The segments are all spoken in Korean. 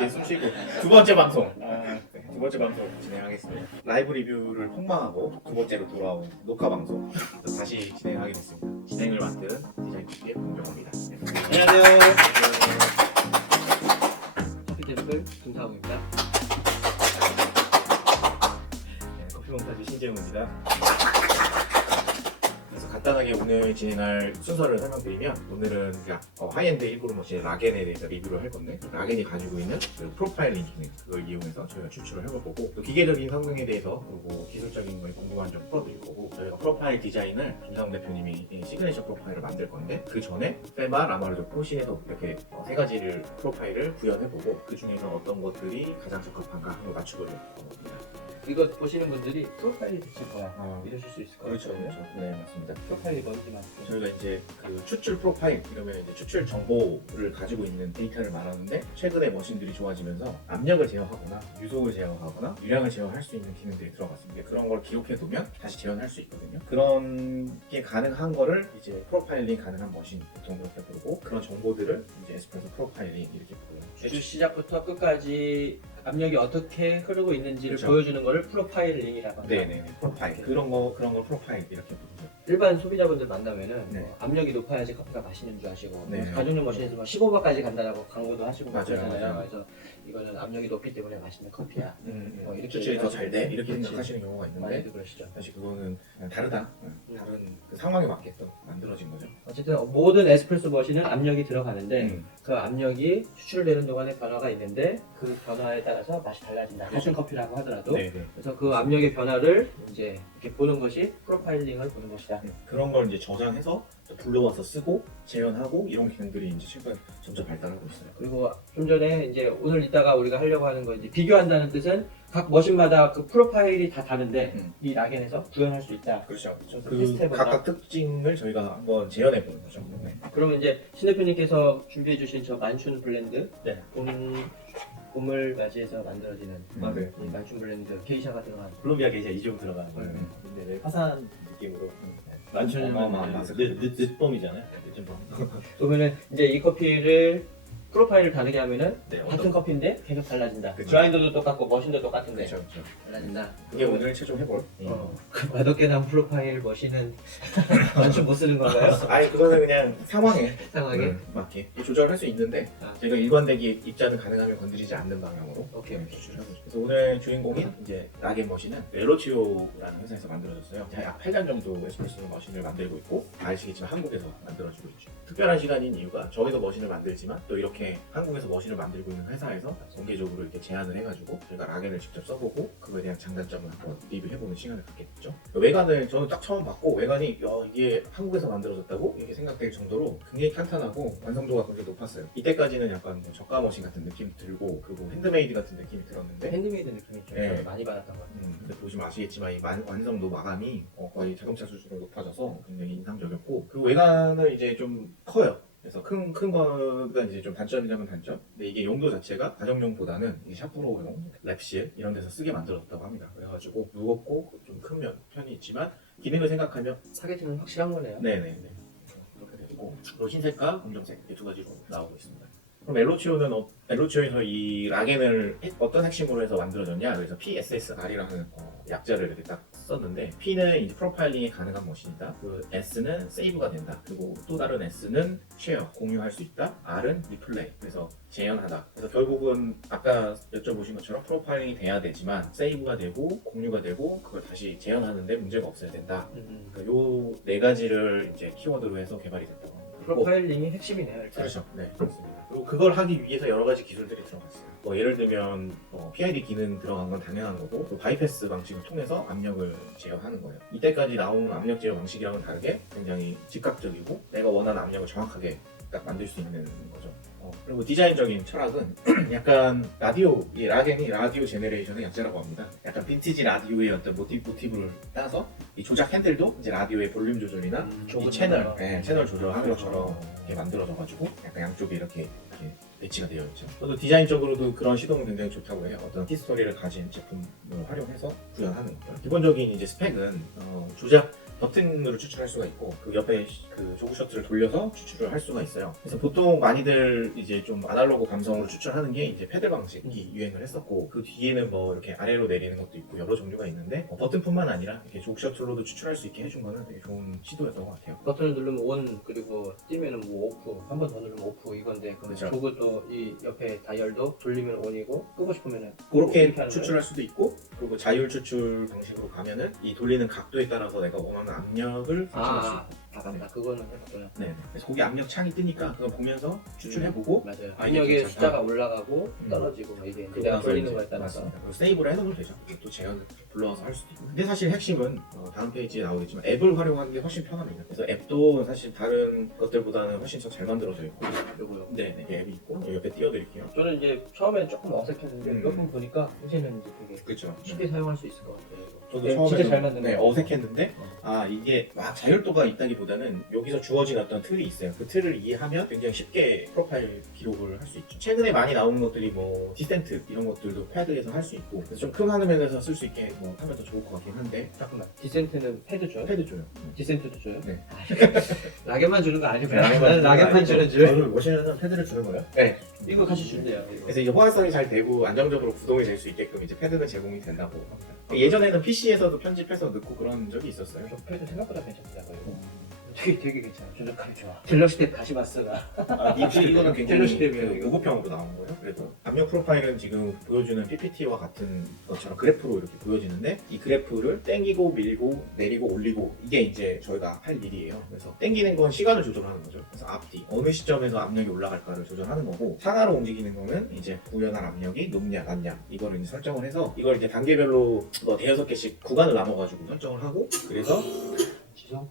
이렇게 숨 쉬고 두 번째 방송. 두 번째 방송 진행하겠습니다. 라이브 리뷰를 폭망하고 두 번째로 돌아온 녹화 방송 다시 진행하게 됐습니다. 진행을 맡은 디자인 PD의 공정호입니다. 안녕하세요. 커피 템플 김상우입니다. 네, 커피 몽타주 신재웅입니다. 그래서 간단하게 오늘 진행할 순서를 설명드리면 오늘은 하이엔드 일부러 머신 라겐에 대해서 리뷰를 할 건데 라겐이 가지고 있는 그 프로파일링 기능 그걸 이용해서 저희가 추출을 해볼 거고 또 기계적인 성능에 대해서 그리고 기술적인 거에 궁금한 점 풀어드릴 거고 저희가 프로파일 디자인을 김상훈 대표님이 시그니처 프로파일을 만들 건데 그 전에 페바, 라마르조, 포신에서 이렇게 세 가지를 프로파일을 구현해보고 그 중에서 어떤 것들이 가장 적합한가 한번 맞춰보려고 합니다. 이거 보시는 분들이 프로파일이 대체 뭐야? 이러실 수 있을 것 그렇죠, 같아요. 그렇죠. 네, 맞습니다. 프로파일이 뭔지 맞죠? 저희가 이제 그 추출 프로파일 이러면 이제 추출 정보를 가지고 있는 데이터를 말하는데 최근에 머신들이 좋아지면서 압력을 제어하거나 유속을 제어하거나 유량을 제어할 수 있는 기능들이 들어갔습니다. 그런 걸 기록해 두면 다시 재현할 수 있거든요. 그런 게 가능한 거를 이제 프로파일링 가능한 머신 보통 그렇게 부르고 그런 정보들을 이제 에스프레소 프로파일링 이렇게 부르요. 주주 시작부터 끝까지 압력이 어떻게 흐르고 있는지를 그렇죠. 보여주는 거를 프로파일링이라고 합니다. 네네 프로파일 그런 거 프로파일 이렇게 부르죠. 일반 소비자분들 만나면은 네. 뭐 압력이 높아야지 커피가 맛있는 줄 아시고 네. 가정용 머신에서 뭐 15바까지 간다라고 광고도 하시고 맞아요, 그러잖아요. 맞아요. 그래서 이거는 압력이 높기 때문에 맛있는 커피야. 이렇게 추출이 더 잘 돼 이렇게 그렇지. 생각하시는 경우가 있는데 많이들 그러시죠. 사실 그거는 그냥 다르다. 다른 그 상황에 맞게 또 만들어진 거죠. 어쨌든 모든 에스프레소 머신은 압력이 들어가는데 음. 그 압력이 추출되는 동안에 변화가 있는데 그 변화에 따라서 맛이 달라진다. 같은 커피라고 하더라도 네네. 그래서 그 압력의 변화를 이제 이렇게 보는 것이 프로파일링을 보는 것이다. 그런 걸 이제 저장해서 불러와서 쓰고 재현하고 이런 기능들이 이제 최근 점점 발달하고 있어요. 그리고 좀 전에 이제 오늘 이따가 우리가 하려고 하는 거 이제 비교한다는 뜻은 각 머신마다 그 프로파일이 다 다른데 이 라겐에서 구현할 수 있다. 그렇죠. 그 그 테스트해본다. 각각 특징을 저희가 한번 재현해 보는 거죠. 네. 그러면 이제 신 대표님께서 준비해 주신 저 만춘 블렌드 네. 봄을 맞이해서 만들어지는 네. 이 만춘 블렌드 게이샤가 들어간 콜롬비아 게이샤 2종 들어가는 거예요. 근데 왜 화사한 느낌으로 만춘은 어마어마한 맛을 늦봄이잖아요. 늦봄. 그러면은 이제 이 커피를 프로파일을 다르게 하면은 네, 같은 커피인데 계속 달라진다. 그쵸. 그라인더도 똑같고 머신도 똑같은데 그렇죠. 그렇죠. 달라진다. 그게 오늘 최종 해볼. 그 맛없게 난 프로파일 머신은 완전 못 쓰는 건가요? 아니 그거는 그냥 상황에 상황에? 맞게 조절할 수 있는데 아. 저희가 일관되게 입자는 가능하면 건드리지 않는 방향으로 오케이. 추출하고 있어요. 그래서 오늘 주인공인 이제 라겐 머신은 멜로치오라는 회사에서 만들어졌어요. 약 8년 정도 에스프레소 머신을 만들고 있고 다 아시겠지만 한국에서 만들어지고 있죠. 특별한 시간인 이유가 저희도 머신을 만들지만 또 이렇게 한국에서 머신을 만들고 있는 회사에서 공개적으로 이렇게 제안을 해가지고 저희가 라겐을 직접 써보고 그거에 대한 장단점을 한번 리뷰해보는 시간을 갖게 됐죠. 외관을 저는 딱 처음 봤고 외관이 이게 한국에서 만들어졌다고 이렇게 생각될 정도로 굉장히 탄탄하고 완성도가 굉장히 높았어요. 이때까지는 약간 뭐 저가 머신 같은 느낌이 들고 그리고 핸드메이드 같은 느낌이 들었는데 핸드메이드 느낌이 좀 네. 많이 받았던 것 같아요. 근데 보시면 아시겠지만 이 완성도 마감이 거의 자동차 수준으로 높아져서 굉장히 인상적이었고 그리고 외관은 이제 좀 커요. 그래서 큰 거가 이제 좀 단점이라면 단점. 근데 이게 용도 자체가 가정용보다는 이 샤프로용, 랩실 이런 데서 쓰게 만들어졌다고 합니다. 그래가지고 무겁고 좀 큰 편이 있지만 기능을 생각하면 사계절은 확실한 거네요. 네네네 그렇게 되고 그리고 흰색과 검정색 이 두 가지로 나오고 있습니다. 그럼 엘로치오는 엘로치오에서 이 라겐을 어떤 핵심으로 해서 만들어졌냐? 그래서 PSSR이라는 약자를 이렇게 딱 썼는데 P는 이제 프로파일링이 가능한 머신이다. 그 S는 세이브가 된다. 그리고 또 다른 S는 쉐어 공유할 수 있다. R은 리플레이 그래서 재현하다. 그래서 결국은 아까 여쭤보신 것처럼 프로파일링이 돼야 되지만 세이브가 되고 공유가 되고 그걸 다시 재현하는데 문제가 없어야 된다. 요 네 가지를 이제 키워드로 해서 개발이 됐다고 합니다. 프로파일링이 핵심이네요. 일단. 그렇죠. 네, 그렇습니다. 그리고 그걸 하기 위해서 여러 가지 기술들이 들어갔어요. 뭐 예를 들면 PID 기능 들어간 건 당연한 거고 또 바이패스 방식을 통해서 압력을 제어하는 거예요. 이때까지 나온 압력 제어 방식이랑은 다르게 굉장히 즉각적이고 내가 원하는 압력을 정확하게 딱 만들 수 있는 거죠. 그리고 디자인적인 철학은 약간 라디오, 이 라겐이 라디오 제네레이션의 약자라고 합니다. 약간 빈티지 라디오의 어떤 모티브를 따서 이 조작 핸들도 이제 라디오의 볼륨 조절이나 이 채널 조절하는 것처럼 이렇게 만들어져가지고 약간 양쪽에 이렇게 배치가 되어 있죠. 저도 디자인적으로도 그런 시도는 굉장히 좋다고 해요. 어떤 히스토리를 가진 제품을 활용해서 구현하는 거죠. 기본적인 이제 스펙은 조작 버튼으로 추출할 수가 있고 그 옆에 그 조그 셔틀을 돌려서 추출을 할 수가 있어요. 그래서 보통 많이들 이제 좀 아날로그 감성으로 추출하는 게 이제 패드 방식이 유행을 했었고 그 뒤에는 뭐 이렇게 아래로 내리는 것도 있고 여러 종류가 있는데 버튼뿐만 아니라 이렇게 조그 셔틀로도 추출할 수 있게 해준 거는 되게 좋은 시도였던 것 같아요. 버튼을 누르면 온 그리고 띄면은 뭐 오프 한 번 더 누르면 오프 이건데 그럼 그렇죠. 조그도 이 옆에 다이얼도 돌리면 온이고 끄고 싶으면은 그렇게 이렇게 하는 추출할 수도 있고 그리고 자율 추출 방식으로 가면은 이 돌리는 각도에 따라서 내가 원하는 압력을 설정할 수 있고 아 맞다 그거는 했구나. 네. 그래서 거기 압력 창이 뜨니까 그거 보면서 추출해보고 맞아요. 아, 이게 압력의 괜찮다. 숫자가 올라가고 떨어지고 막 이게 그러고 내가 나서 돌리는 이제 거에 따라서 맞습니다. 그리고 세이브를 해놓으면 되죠. 이게 또 제어를 불러와서 할 수도 있고. 근데 사실 핵심은 다음 페이지에 나오겠지만 앱을 활용하는 게 훨씬 편합니다. 그래서 앱도 사실 다른 것들보다는 훨씬 더 잘 만들어져 있고 요거요. 네, 앱이 있고 여기 옆에 띄워드릴게요. 저는 이제 처음엔 조금 어색했는데 음. 몇 분 보니까 이제는 이제 되게 그렇죠. 쉽게 사용할 수 있을 것 같아요. 저도 네, 처음에 진짜 잘 만든 네, 거. 어색했는데 아 이게 막 자율도가 있다기보다는 여기서 주어진 어떤 틀이 있어요. 그 틀을 이해하면 굉장히 쉽게 프로파일 기록을 할 수 있죠. 최근에 많이 나오는 것들이 뭐 디센트 이런 것들도 패드에서 할 수 있고 그래서 좀 큰 화면에서 쓸 수 있게 뭐 하면 더 좋을 것 같긴 한데 잠깐만 디센트는 패드 줘요? 패드 줘요. 디센트도 줘요? 네. 락에만 주는 거 아니고요. 나는 락에만 주는 줄. 저를 모시는 패드를 주는 거예요? 네. 이거 같이 준대요. 이거. 그래서 이제 호환성이 잘 되고 안정적으로 구동이 될 수 있게끔 이제 패드는 제공이 된다고. 예전에는 PC에서도 편집해서 넣고 그런 적이 있었어요. 저 패드 생각보다 괜찮더라고요. 되게 괜찮아요. 조작감이 좋아. 딜러시대 가시마스가. 이거는 굉장히 텔러시 때문에 그 이거. 고급형으로 나온 거예요. 그래서 압력 프로파일은 지금 보여주는 PPT와 같은 것처럼 그래프로 이렇게 보여지는데 이 그래프를 땡기고 밀고 내리고 올리고 이게 이제 저희가 할 일이에요. 그래서 땡기는 건 시간을 조절하는 거죠. 그래서 앞뒤 어느 시점에서 압력이 올라갈까를 조절하는 거고 상하로 움직이는 거는 이제 구현한 압력이 높냐 낮냐 이거를 이제 설정을 해서 이걸 이제 단계별로 뭐 대여섯 개씩 구간을 나눠가지고 설정을 하고 그래서 지성?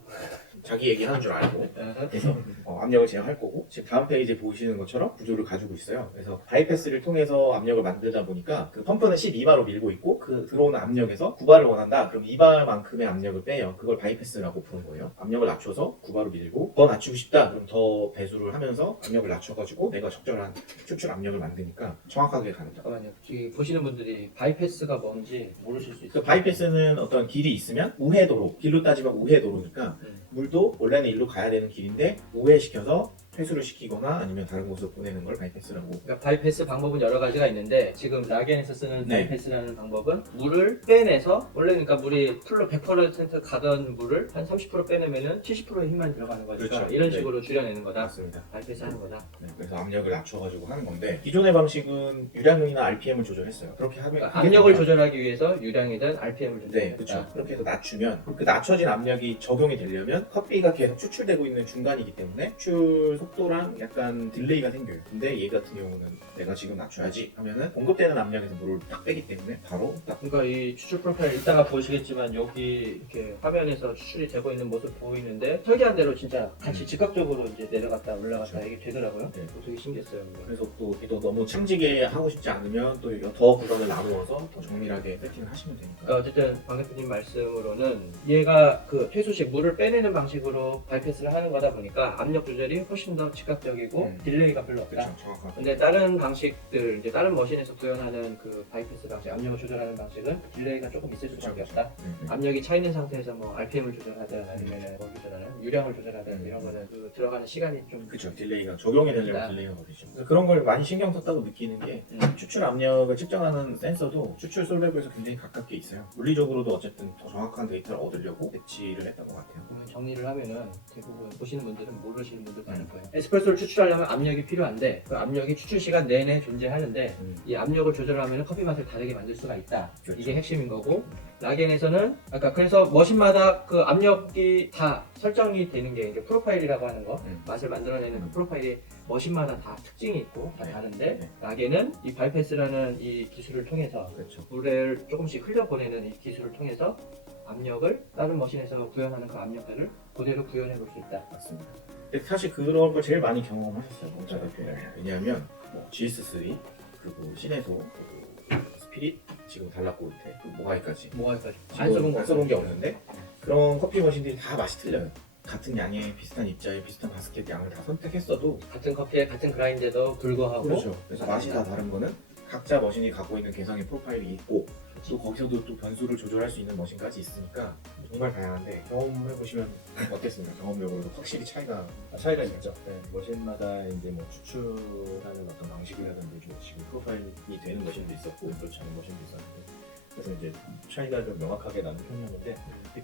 자기 얘기하는 줄 알고 그래서 압력을 제어할 거고 지금 다음 페이지에 보시는 것처럼 구조를 가지고 있어요. 그래서 바이패스를 통해서 압력을 만들다 보니까 그 펌프는 12바로 밀고 있고 그 들어오는 압력에서 9바를 원한다. 그럼 2바만큼의 압력을 빼요. 그걸 바이패스라고 부른 거예요. 압력을 낮춰서 9바로 밀고 더 낮추고 싶다. 그럼 더 배수를 하면서 압력을 낮춰가지고 내가 적절한 추출 압력을 만드니까 정확하게 가는 거죠. 잠깐만요. 지금 보시는 분들이 바이패스가 뭔지 모르실 수 그 있어요. 바이패스는 어떤 길이 있으면 우회도로, 길로 따지면 우회도로니까 물도 원래는 일로 가야 되는 길인데 우회시켜서 회수를 시키거나 아니면 다른 곳으로 보내는 걸 바이패스라고. 그러니까 바이패스 방법은 여러 가지가 있는데 지금 락엔에서 쓰는 네. 바이패스라는 방법은 물을 빼내서 원래 그러니까 물이 풀로 100% 가던 물을 한 30% 빼내면은 70%의 힘만 들어가는 거니까 그렇죠. 이런 네. 식으로 줄여내는 거다. 맞습니다. 바이패스 하는 거다. 네, 그래서 압력을 낮춰가지고 하는 건데 기존의 방식은 유량이나 RPM을 조절했어요. 그렇게 하면 그러니까 압력을 조절하기 위해서 유량이든 RPM을 네, 조절했다. 그렇죠. 그렇게 해서 낮추면 그 낮춰진 압력이 적용이 되려면 커피가 계속 추출되고 있는 중간이기 때문에 추출 속도랑 약간 딜레이가 생겨요. 근데 얘 같은 경우는 내가 지금 낮춰야지 하면은 공급되는 압력에서 물을 딱 빼기 때문에 바로 딱 그러니까 이 추출 프로파일 이따가 보시겠지만 여기 이렇게 화면에서 추출이 되고 있는 모습 보이는데 설계한 대로 진짜 같이 즉각적으로 이제 내려갔다 올라갔다 그렇죠. 이게 되더라고요. 네. 되게 신기했어요. 이거. 그래서 또 너무 층지게 하고 싶지 않으면 또 더 구간을 나누어서 더 정밀하게 세팅을 하시면 되니까. 그러니까 어쨌든 방 대표님 말씀으로는 얘가 그 퇴수식 물을 빼내는 방식으로 바이패스를 하는 거다 보니까 압력 조절이 훨씬 더 즉각적이고 딜레이가 별로 없다. 그렇죠, 정확하게. 근데 다른 방식들 이제 다른 머신에서 구현하는 그 바이패스 방식 압력을 조절하는 방식은 딜레이가 조금 있을 수밖에 없다. 압력이 차 있는 상태에서 뭐 RPM을 조절하든 아니면 뭘 조절하든 유량을 조절하든 이런 거는 그 들어가는 시간이 좀 그렇죠. 딜레이가 적용이 되려면 있다. 딜레이가 걸리죠. 그래서 그런 걸 많이 신경 썼다고 느끼는 게 추출 압력을 측정하는 센서도 추출 솔밸브에서 굉장히 가깝게 있어요. 물리적으로도 어쨌든 더 정확한 데이터를 얻으려고 배치를 했던 것 같아요. 그러면 정리를 하면은 대부분 보시는 분들은 모르시는 분들도 많을 거예요. 에스프레소를 추출하려면 압력이 필요한데 그 압력이 추출 시간 내내 존재하는데 이 압력을 조절하면 커피 맛을 다르게 만들 수가 있다. 그렇죠. 이게 핵심인 거고 락엔에서는 아까 그래서 머신마다 그 압력이 다 설정이 되는 게 이제 프로파일이라고 하는 거 맛을 만들어내는 그 프로파일이 머신마다 다 특징이 있고 다 네. 다른데 네. 락엔은 이 바이패스라는 이 기술을 통해서 그렇죠. 물을 조금씩 흘려보내는 이 기술을 통해서 압력을 다른 머신에서 구현하는 그 압력들을 그대로 구현해 볼 수 있다. 맞습니다. 근데 사실 그런 걸 제일 많이 경험하셨어요. 원자 대표님. 왜냐하면 뭐 GS3 그리고 시네소 그리고 스피릿 지금 달라꼬르테 그 모가이까지 뭐가 여기까지 안 써본 게 없는데 그런 커피 머신들이 다 맛이 틀려요. 같은 양의 비슷한 입자의 비슷한 바스켓 양을 다 선택했어도 같은 커피에 같은 그라인드에도 불구하고 그래서 맛이 다 다른 거는 각자 머신이 갖고 있는 개성의 프로파일이 있고 또 거기서도 또 변수를 조절할 수 있는 머신까지 있으니까 정말 다양한데 경험해 보시면 어땠습니까? 경험적으로도 확실히 차이가 차이가 있죠. 네, 머신마다 이제 뭐 추출하는 어떤 방식이라든지 좀 지금 프로파일이 되는 머신도 있었고 그렇지 않은 머신도 있었는데 그래서 이제 차이가 좀 명확하게 나는 편이었는데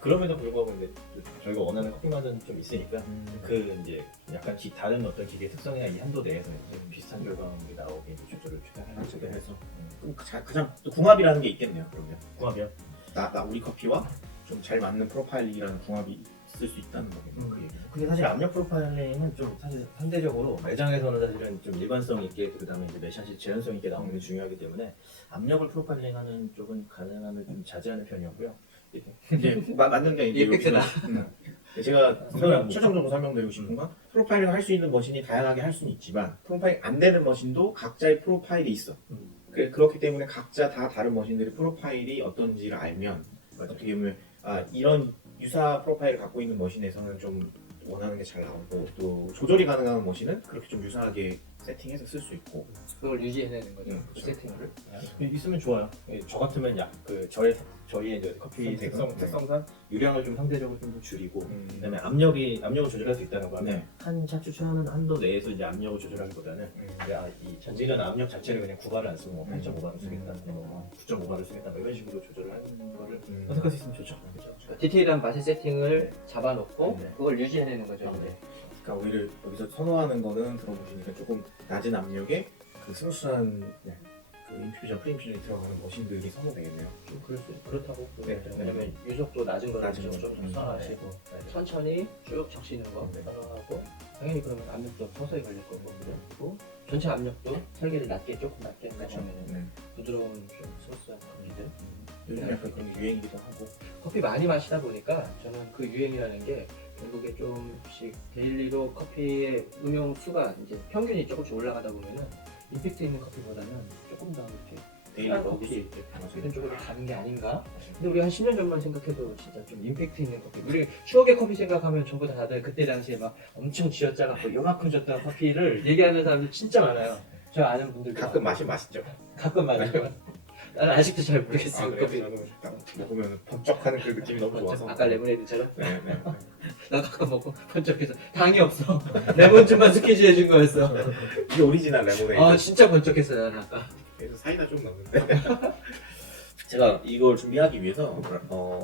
그럼에도 불구하고 이제 저희가 원하는 커피 맛은 좀 있으니까 그 이제 약간 다른 어떤 기계 특성이나 이 한도 내에서 이제 비슷한 결과물이 나오게 이제 조절을 최대한 해서 그럼 가장 또 궁합이라는 게 있겠네요. 그러면 궁합이요. 나 우리 커피와 좀 잘 맞는 프로파일이라는 궁합이 있을 수 있다는 거겠네요. 그 얘기. 근데 사실 압력 프로파일링은 좀 사실 상대적으로 매장에서는 사실은 좀 일관성 있게 그다음에 이제 매샷이 재현성 있게 나오는 게 중요하기 때문에 압력을 프로파일링하는 쪽은 가능하면 좀 자제하는 편이었고요. 이제 맞는데 이제 이펙트다. 제가 최종적으로 설명드리고 싶은 건 프로파일링 할 수 있는 머신이 다양하게 할 수는 있지만 프로파일링 안 되는 머신도 각자의 프로파일이 있어. 그렇기 때문에 각자 다 다른 머신들의 프로파일이 어떤지를 알면 어떻게 보면 이런 유사 프로파일을 갖고 있는 머신에서는 좀 원하는 게 잘 나오고 또 조절이 가능한 머신은 그렇게 좀 유사하게 세팅해서 쓸 수 있고 그걸 유지해내는 거죠. 그 그렇죠. 세팅을. 있으면 좋아요. 저 같으면 저희의 이제 커피 특성상 유량을 좀 상대적으로 좀 더 줄이고 그다음에 압력을 조절할 수 있다라고 하면 한 차 추출하는 한도 내에서 이제 압력을 조절하기보다는 이 전지는 압력 자체를 그냥 9바를 안 쓰고 뭐 8.5바를 쓰겠다, 뭐 9.5바를 쓰겠다 뭐 이런 식으로 조절을 하는 거를 선택할 수 있으면 좋죠. 그러니까 디테일한 맛의 세팅을 잡아놓고 네. 그걸 유지해내는 거죠. 이제. 그러니까 오히려 여기서 선호하는 거는 들어보시니까 조금 낮은 압력에 그 스무스한 그 인퓨전, 프리인퓨전이 들어가는 머신들이 선호되겠네요. 좀 그렇다고 네. 보죠. 왜냐면 유속도 낮은 거를 낮은 좀 거. 선호하시고 천천히 쭉 적시는 거 네. 선호하고 당연히 그러면 압력도 서서히 걸릴 거거든요. 그리고 전체 압력도 설계를 조금 낮게 하면 부드러운 좀 스무스한 커피들. 요즘 약간 그런 게 유행이기도 하고. 커피 많이 마시다 보니까 저는 그 유행이라는 게 결국에 좀씩 데일리로 커피의 음용 수가 이제 평균이 조금씩 올라가다 보면은 임팩트 있는 커피보다는 조금 더 이렇게 데일리 쌀 먹을 커피 수 있게 이런 쪽으로 가는 게 아닌가? 근데 우리 한 10년 전만 생각해도 진짜 좀 임팩트 있는 커피. 우리 추억의 커피 생각하면 전부 다 다들 그때 당시에 막 엄청 쥐어짜갖고 요만큼 줬던 커피를 얘기하는 사람들 진짜 많아요. 저 아는 분들도 가끔 많고. 마시면 맛있죠. 가끔 마시면 나는 아직도 잘 모르겠어요. 그 커피. 저도 딱 먹으면 번쩍하는 그 느낌이 너무 좋아서. 아까 레모네이드처럼 네. 나도 아까 먹고 번쩍해서 당이 없어. 레몬즙만 스퀴즈 해준 거였어. 이게 오리지널 레모네이드. 아 진짜 번쩍했어요 나는 아까. 그래서 사이다 좀 넣는데. 제가 이걸 준비하기 위해서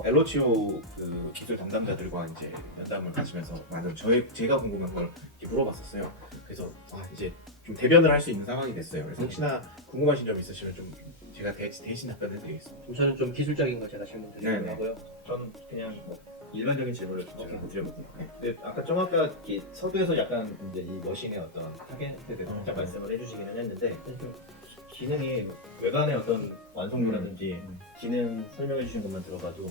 엘로치오 그 기술 담당자들과 이제 면담을 가시면서 많은 제가 궁금한 걸 이렇게 물어봤었어요. 그래서 이제 좀 대변을 할 수 있는 상황이 됐어요. 그래서 혹시나 궁금하신 점 있으시면 좀 제가 대신 답변을 드리겠습니다. 저는 좀 기술적인 거 제가 질문 드리려고 네네. 하고요. 저는 그냥 일반적인 질문을 좀 드려볼게요. 근데 아까 좀 아까 이렇게 서두에서 약간 이제 이 머신의 어떤 타겟에 대해서 살짝 말씀을 해주시기는 했는데 기능이 외관의 어떤 완성도라든지 기능 설명해 주신 것만 들어봐도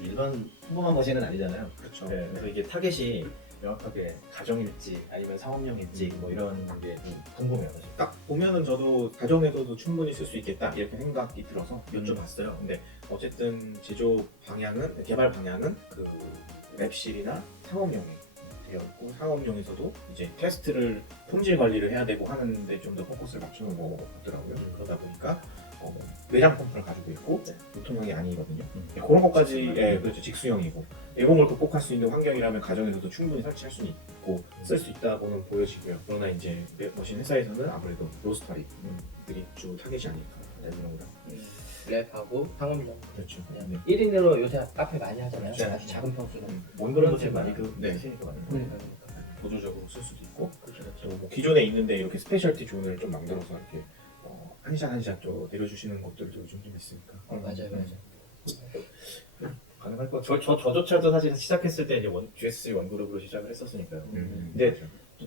일반 평범한 머신은 아니잖아요. 그렇죠. 네, 그래서 이게 타겟이 명확하게 가정일지 아니면 상업용일지 뭐 이런 게 좀 궁금해요. 사실. 딱 보면은 저도 가정에서도 충분히 쓸 수 있겠다 이렇게 생각이 들어서 여쭤봤어요. 근데 어쨌든 제조 방향은 개발 방향은 그 랩실이나 상업용이 되어 있고 상업용에서도 이제 테스트를 품질 관리를 해야 되고 하는데 좀 더 포커스를 맞추는 거 같더라고요. 그러다 보니까 내장 펌프를 가지고 있고 유통형이 아니거든요. 그런 것까지 그렇죠. 직수형이고 내공을 극복할 수 있는 환경이라면 가정에서도 충분히 설치할 수 있고 쓸 수 있다고는 보여지고요. 그러나 이제 머신 회사에서는 아무래도 로스터리들이 주 타겟이 아닐까 생각합니다. 랩하고 상업용. 그렇죠. 네. 1인으로 요새 카페 많이 하잖아요. 네. 아주 작은 평수는. 원그런 것들 많이 그 네. 쓰니까 많이. 그러니까. 보조적으로 쓸 수도 있고 그렇죠. 또 기존에 있는데 이렇게 스페셜티 존을 좀 만들어서 이렇게 한 샷 좀 내려주시는 것들도 요즘 좀 있으니까. 맞아요. 가능할 것 같아요. 저조차도 사실 시작했을 때 이제 GS 원그룹으로 시작을 했었으니까요. 근데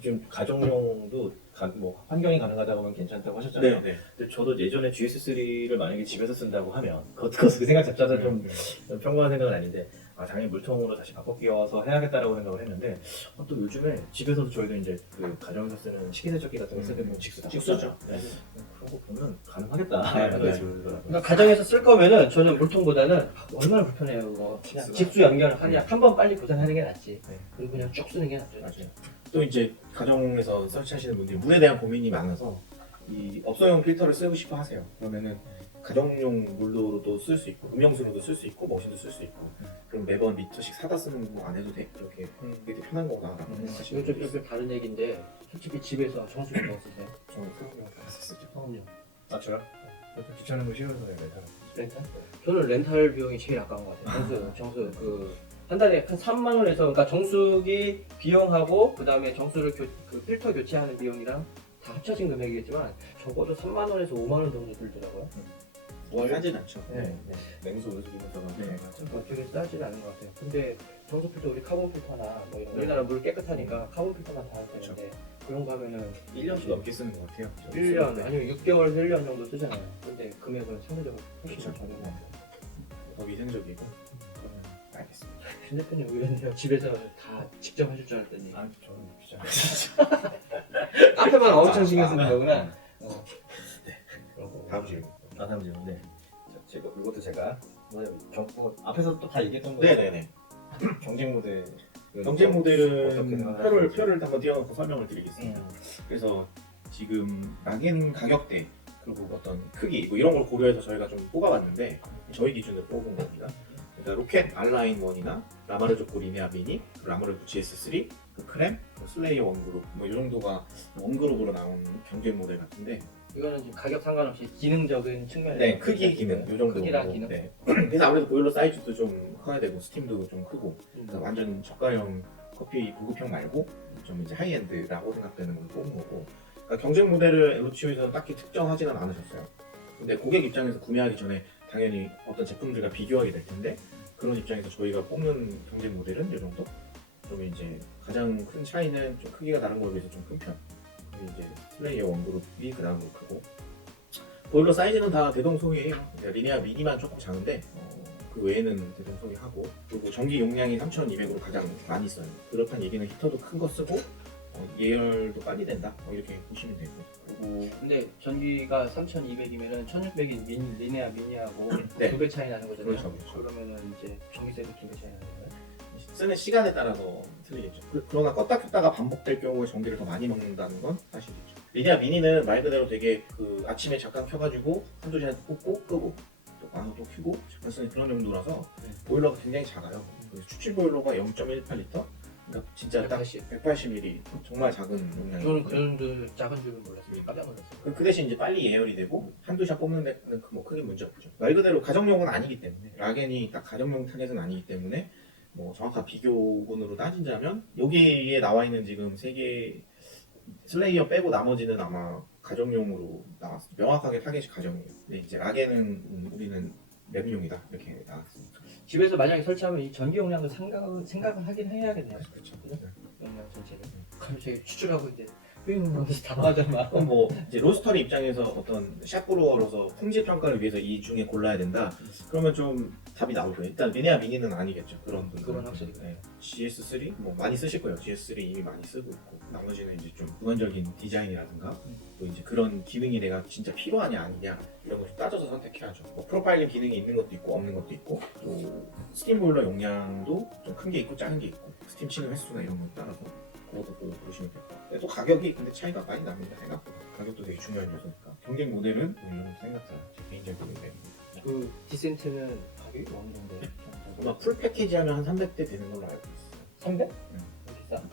좀 가정용도 뭐 환경이 가능하다 보면 괜찮다고 하셨잖아요. 네. 근데 저도 예전에 GS3를 만약에 집에서 쓴다고 하면 그것 그 생각 자체가 좀 평범한 생각은 아닌데 당연히 물통으로 다시 바꿔 끼워서 해야겠다라고 생각을 했는데 또 요즘에 집에서도 저희도 이제 그 가정에서 쓰는 식기세척기 같은 거 쓰게 보면 직수 직수죠. 네. 그런 거 보면 가능하겠다. 네, 생각이 네. 들더라고요. 그러니까 가정에서 쓸 거면은 저는 물통보다는 얼마나 불편해요 그거. 그냥 직수가. 직수 연결을 그냥 한 번 빨리 고장하는 게 낫지. 네. 그리고 그냥 쭉 쓰는 게 낫죠. 맞아요. 또 이제 가정에서 설치하시는 분들이 물에 대한 고민이 많아서 이 업소용 필터를 쓰고 싶어 하세요. 그러면은 가정용 물로도 쓸 수 있고 음영수로도 쓸 수 있고 머신도 쓸 수 있고 그럼 매번 리터씩 사다 쓰는 거 안 해도 돼. 이렇게 되게 편한 거다라고 생각하시면 이거 좀 다른 얘기인데 솔직히 집에서 정수기 뭐 쓰세요? 저는 사용용 다 쓰죠. 성은요? 저요? 좀 귀찮은 거 싫어서 렌탈. 렌탈? 저는 렌탈 비용이 제일 아까운 것 같아요. 정수 그 한 달에 한 3만 원에서 그러니까 정수기 비용하고 그 다음에 정수를 그 필터 교체하는 비용이랑 다 합쳐진 금액이겠지만 적어도 3만 원에서 5만 원 정도 들더라고요. 싸진 않죠. 네. 냉수 음식이면서가 네. 되게 싸지는 않은 것 같아요. 근데 정수 필터 우리 카본 필터나 뭐 이런 우리나라 물 깨끗하니까 카본 필터만 다 되는데 그런 거 하면은 1년도 넘게 쓰는 것 같아요. 1년 아니면 6개월, 1년 정도 쓰잖아요. 근데 금액은 상대적으로 훨씬 그렇죠. 적은 것 같아요. 더 위생적이고 알겠습니다. 신 대표님 의외네요. 집에서 다 직접 하실 줄 알았더니 아 저는 귀찮아요. 카페만 엄청 신경 쓰는 거구나. 그러고. 다음 질문. 다음 질문인데 이것도 제가 앞에서 또 다 얘기했던 거. 네네네. 경쟁 모델. 경쟁 어떻게 모델은 생각하시는지. 표를 한번 띄워놓고 설명을 드리겠습니다. 그래서 지금 락인 가격대 그리고 어떤 크기 뭐 이런 걸 고려해서 저희가 좀 뽑아봤는데 저희 기준으로 뽑은 겁니다. 그러니까 로켓 알라인 1이나 라마르조코 리네아 미니, 라마르조 GS3, 그 크렘, 슬레이어 원그룹 뭐 이 정도가 원그룹으로 나온 경쟁 모델 같은데 이거는 지금 가격 상관없이 기능적인 측면에서 네 크기 기능 이 정도 크기랑 기능. 네. 그래서 아무래도 보일러 사이즈도 좀 커야 되고 스팀도 좀 크고 그러니까 완전 저가형 커피 보급형 말고 좀 이제 하이엔드라고 생각되는 걸 뽑은 거고 그러니까 경쟁 모델을 엘로치오에서는 딱히 특정하지는 않으셨어요. 근데 고객 입장에서 구매하기 전에 당연히 어떤 제품들과 비교하게 될 텐데 그런 입장에서 저희가 뽑는 경쟁 모델은 이 정도? 좀 이제 가장 큰 차이는 좀 크기가 다른 거에 비해서 좀 큰 편. 그리고 이제 슬레이어 원그룹이 그 다음으로 크고 보일러 사이즈는 다 대동소이해요. 리니아 미니만 조금 작은데 그 외에는 대동소이하고 그리고 전기 용량이 3200으로 가장 많이 써요. 그렇다는 얘기는 히터도 큰 거 쓰고 예열도 빨리 된다 이렇게 보시면 되고 그리고 근데 전기가 3200이면은 1600인 리네아 미니하고 네. 2배 차이 나는 거잖아요. 그렇죠, 그렇죠. 그러면은 이제 전기세도 2배 차이 나는 거예요? 쓰는 시간에 따라서 틀리겠죠. 그러나 껐다 켰다가 반복될 경우에 전기를 더 많이 먹는다는 건 사실이죠. 리니아 미니는 말 그대로 되게 그 아침에 잠깐 켜가지고 한두 시간 꽂고 끄고 또 와서 또 켜고 잠깐 쓰는 그런 용도라서 보일러가 굉장히 작아요. 그래서 추출 보일러가 0.18L 그러니까 진짜 딱 180ml 정말 작은 용량이에요. 저는 그 정도 작은 줄은 몰랐어요. 깜짝 놀랐어요. 그 대신 이제 빨리 예열이 되고 한두 샷 뽑는 데는 뭐 크게 문제 없죠. 말 그대로 가정용은 아니기 때문에 라겐이 딱 가정용 타겟은 아니기 때문에 뭐 정확한 비교군으로 따지자면 여기에 나와 있는 지금 세 개 슬레이어 빼고 나머지는 아마 가정용으로 나왔습니다. 명확하게 타겟이 가정이에요. 근데 이제 라겐은 우리는 맵용이다 이렇게 나왔습니다. 집에서 만약에 설치하면 이 전기 용량도 생각을 하긴 해야겠네요. 그렇죠. 용량 전체를. 그럼 제가 추출하고 이제 삥 하면서 다 맞아 막. 그럼 뭐 이제 로스터리 입장에서 어떤 샷브로어로서 품질 평가를 위해서 이 중에 골라야 된다. 그러면 좀 답이 나올 거예요. 일단 리네아 미니는 아니겠죠. 그런 분들. 그건 확실히. 네. GS3 뭐 많이 쓰실 거예요. GS3 이미 많이 쓰고 있고 나머지는 이제 좀 부관적인 디자인이라든가 또 이제 그런 기능이 내가 진짜 필요하냐 아니냐 이런 걸 좀 따져서 선택해야죠. 뭐 프로파일링 기능이 있는 것도 있고 없는 것도 있고 또 스팀 보일러 용량도 좀 큰 게 있고 작은 게 있고 스팀 치는 횟수나 이런 거에 따라서 그것도 보고 고르시면 될 것 같아요. 근데 또 가격이 근데 차이가 많이 납니다. 생각보다 가격도 되게 중요한 요소니까 경쟁 모델은 뭐 이런 생각보다 제 개인적인 의견입니다. 그 디센트는 가격이 어느 정도예요? 아마 풀 패키지 하면 한 300대 되는 걸로 알고 있어요. 300? 비싸?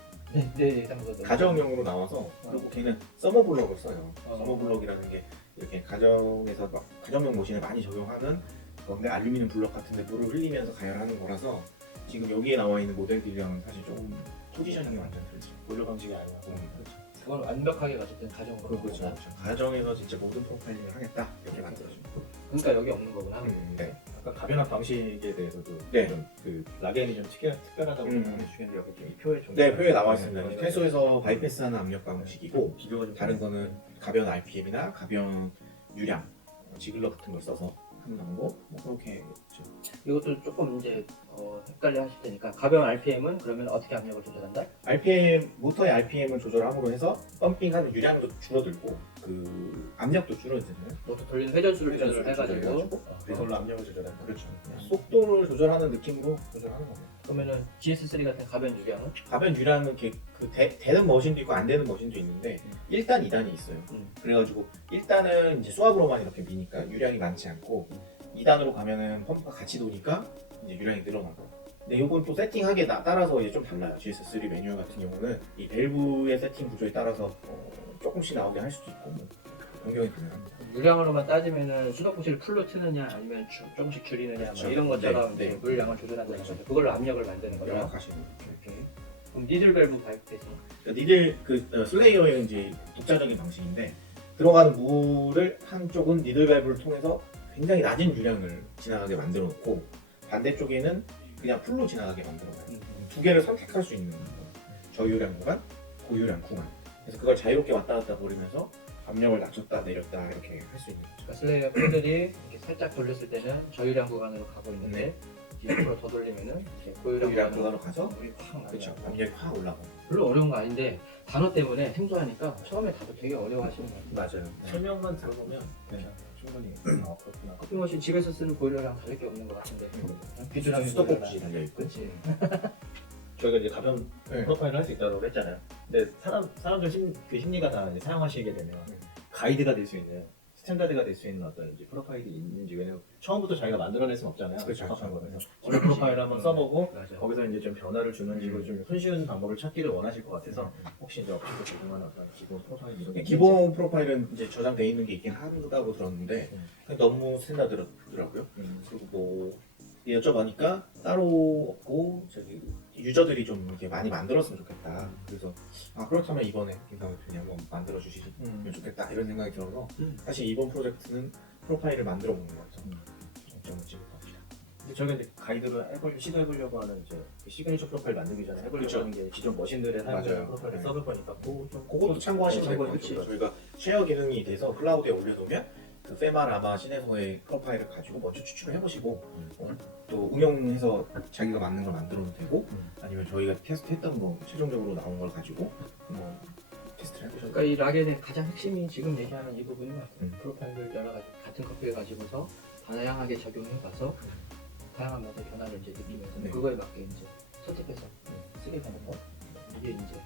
네, 예상보다. 가정용으로 나와서 그리고 걔는 서머블럭을 써요. 어. 서머블럭이라는 게 이렇게 가정에서 막 가정용 머신에 많이 적용하는 건데 알루미늄 블럭 같은데 물을 흘리면서 가열하는 거라서 지금 여기에 나와 있는 모델들이랑은 사실 조금 포지셔닝이 완전 틀리죠. 보일러 방식이 아니라고. 그렇죠. 그건 완벽하게 어쨌든 가정으로. 그렇죠. 그렇죠. 가정에서 진짜 모든 프로파일링을 하겠다 이렇게 만들어준 거. 그러니까 여기 없는 거구나. 네. 아까 가변압 방식에 대해서도 네. 좀그 락엔이 좀 특별하다고 해주시는데 여기 좀이 표에 좀 네, 표에 나와 있습니다. 퇴소에서 바이패스하는 압력 방식이고 비교가 좀 다른 거는 가변 RPM이나 가변 유량, 지글러 같은 걸 써서 한 정도 뭐 그렇게 있죠. 이것도 조금 이제 헷갈려 하실 테니까 가벼운 RPM은 그러면 어떻게 압력을 조절한다? RPM 모터의 RPM을 조절함으로 해서 펌핑하는 유량도 줄어들고 그 압력도 줄어들잖아요. 모터 돌리는 회전수를 회전수를 조절해가지고 조절해가지고. 그걸로 압력을 조절하는 그렇죠. 속도를 조절하는 느낌으로 조절하는 겁니다. 그러면은 GS3 같은 가벼운 유량은 가변 유량은 이렇게 되는 머신도 있고 안 되는 머신도 있는데 1단, 2단이 있어요. 그래가지고 1단은 이제 수압으로만 이렇게 미니까 유량이 많지 않고 2단으로 가면은 펌프가 같이 도니까 이제 유량이 늘어나고. 근데 이건 또 세팅하기에 따라서 이제 좀 달라요. GS3 매뉴얼 같은 경우는 이 밸브의 세팅 구조에 따라서 조금씩 나오게 할 수도 있고 뭐 변경이 가능합니다. 유량으로만 따지면은 수도꼭지를 풀로 트느냐 아니면 조금씩 줄이느냐 그렇죠. 뭐 이런 것처럼 네, 이제 네. 물량을 조절한다는 거죠. 그걸로 압력을 만드는 거죠. 명확하시고. 이렇게. 그럼 니들 밸브 바이프에서 니들 슬레이어의 이제 독자적인 방식인데 들어가는 물을 한쪽은 니들 밸브를 통해서 굉장히 낮은 유량을 지나가게 만들어 놓고 반대쪽에는 그냥 풀로 지나가게 만들어 놔요. 두 개를 선택할 수 있는 거예요. 저유량 구간, 고유량 구간. 그래서 그걸 자유롭게 왔다 갔다 거리면서 압력을 낮췄다 내렸다 이렇게 할 수 있는 거죠. 그러니까 슬레이어 팬들이 이렇게 살짝 돌렸을 때는 저유량 구간으로 가고 있는데 옆으로 더 돌리면은 이렇게 고유량 고유량 구간으로 구간으로 가서 물이 확 그렇죠. 나가요. 압력이 확 올라가요. 별로 어려운 거 아닌데 단어 때문에 생소하니까 처음에 다들 되게 어려워하시는 것 같아요. 맞아요. 설명만 들어보면 충분히 그렇구나. 커피 머신 집에서 쓰는 보일러랑 다를 게 없는 것 같은데 비주랑 수도꼭지 달려있고 그렇지. 저희가 이제 가벼운 네. 프로파일을 할 수 있다고 했잖아요. 근데 사람들 그 심리가 다 이제 사용하시게 되면 가이드가 될 수 있는 스탠다드가 될 수 있는 어떤 이제 프로파일이 있는지 왜냐면 처음부터 자기가 만들어낼 수는 없잖아요. 그렇죠. 적합한 거에서 오늘 프로파일을 한번 써보고 맞아. 거기서 이제 좀 변화를 주는 식으로 좀 손쉬운 방법을 찾기를 원하실 것 같아서 혹시 이제 업체도 제공하는 어떤 기본 프로파일 이런 게 기본 프로파일은 이제 저장돼 있는 게 있긴 한다고 들었는데 너무 스탠다드더라고요. 그리고 뭐 여쭤보니까 따로 없고 저기 유저들이 좀 이렇게 많이 만들었으면 좋겠다. 그래서 그렇다면 이번에 김상훈 대표님 한번 만들어 주시면 좋겠다 이런 생각이 들어서 사실 이번 프로젝트는 프로파일을 만들어 보는 거죠. 점을 찍을 겁니다. 근데 저희가 이제 가이드를 시도해보려고 하는 이제 그 시그니처 프로파일 만들기 전에 해보려고 그렇죠. 하는 게 기존 머신들의 사용하는 맞아요. 프로파일을 네. 써볼 거니까 그것도 참고하시면 될 것 참고해 같아요. 저희가 쉐어 기능이 돼서 클라우드에 올려놓으면 그 페마라마 시네소의 프로파일을 가지고 먼저 추출을 해보시고 또 응용해서 자기가 맞는 걸 만들어도 되고 아니면 저희가 테스트했던 거 최종적으로 나온 걸 가지고 뭐 테스트를 해보셔도 그러니까 이 락의 가장 핵심이 지금 얘기하는 이 부분인 것 같아요. 음. 프로파일을 여러 가지 같은 커피를 가지고서 다양하게 적용해봐서 다양한 맛의 변화를 이제 느끼면서 네. 그거에 맞게 이제 선택해서 쓰게 되는 거. 이게 이제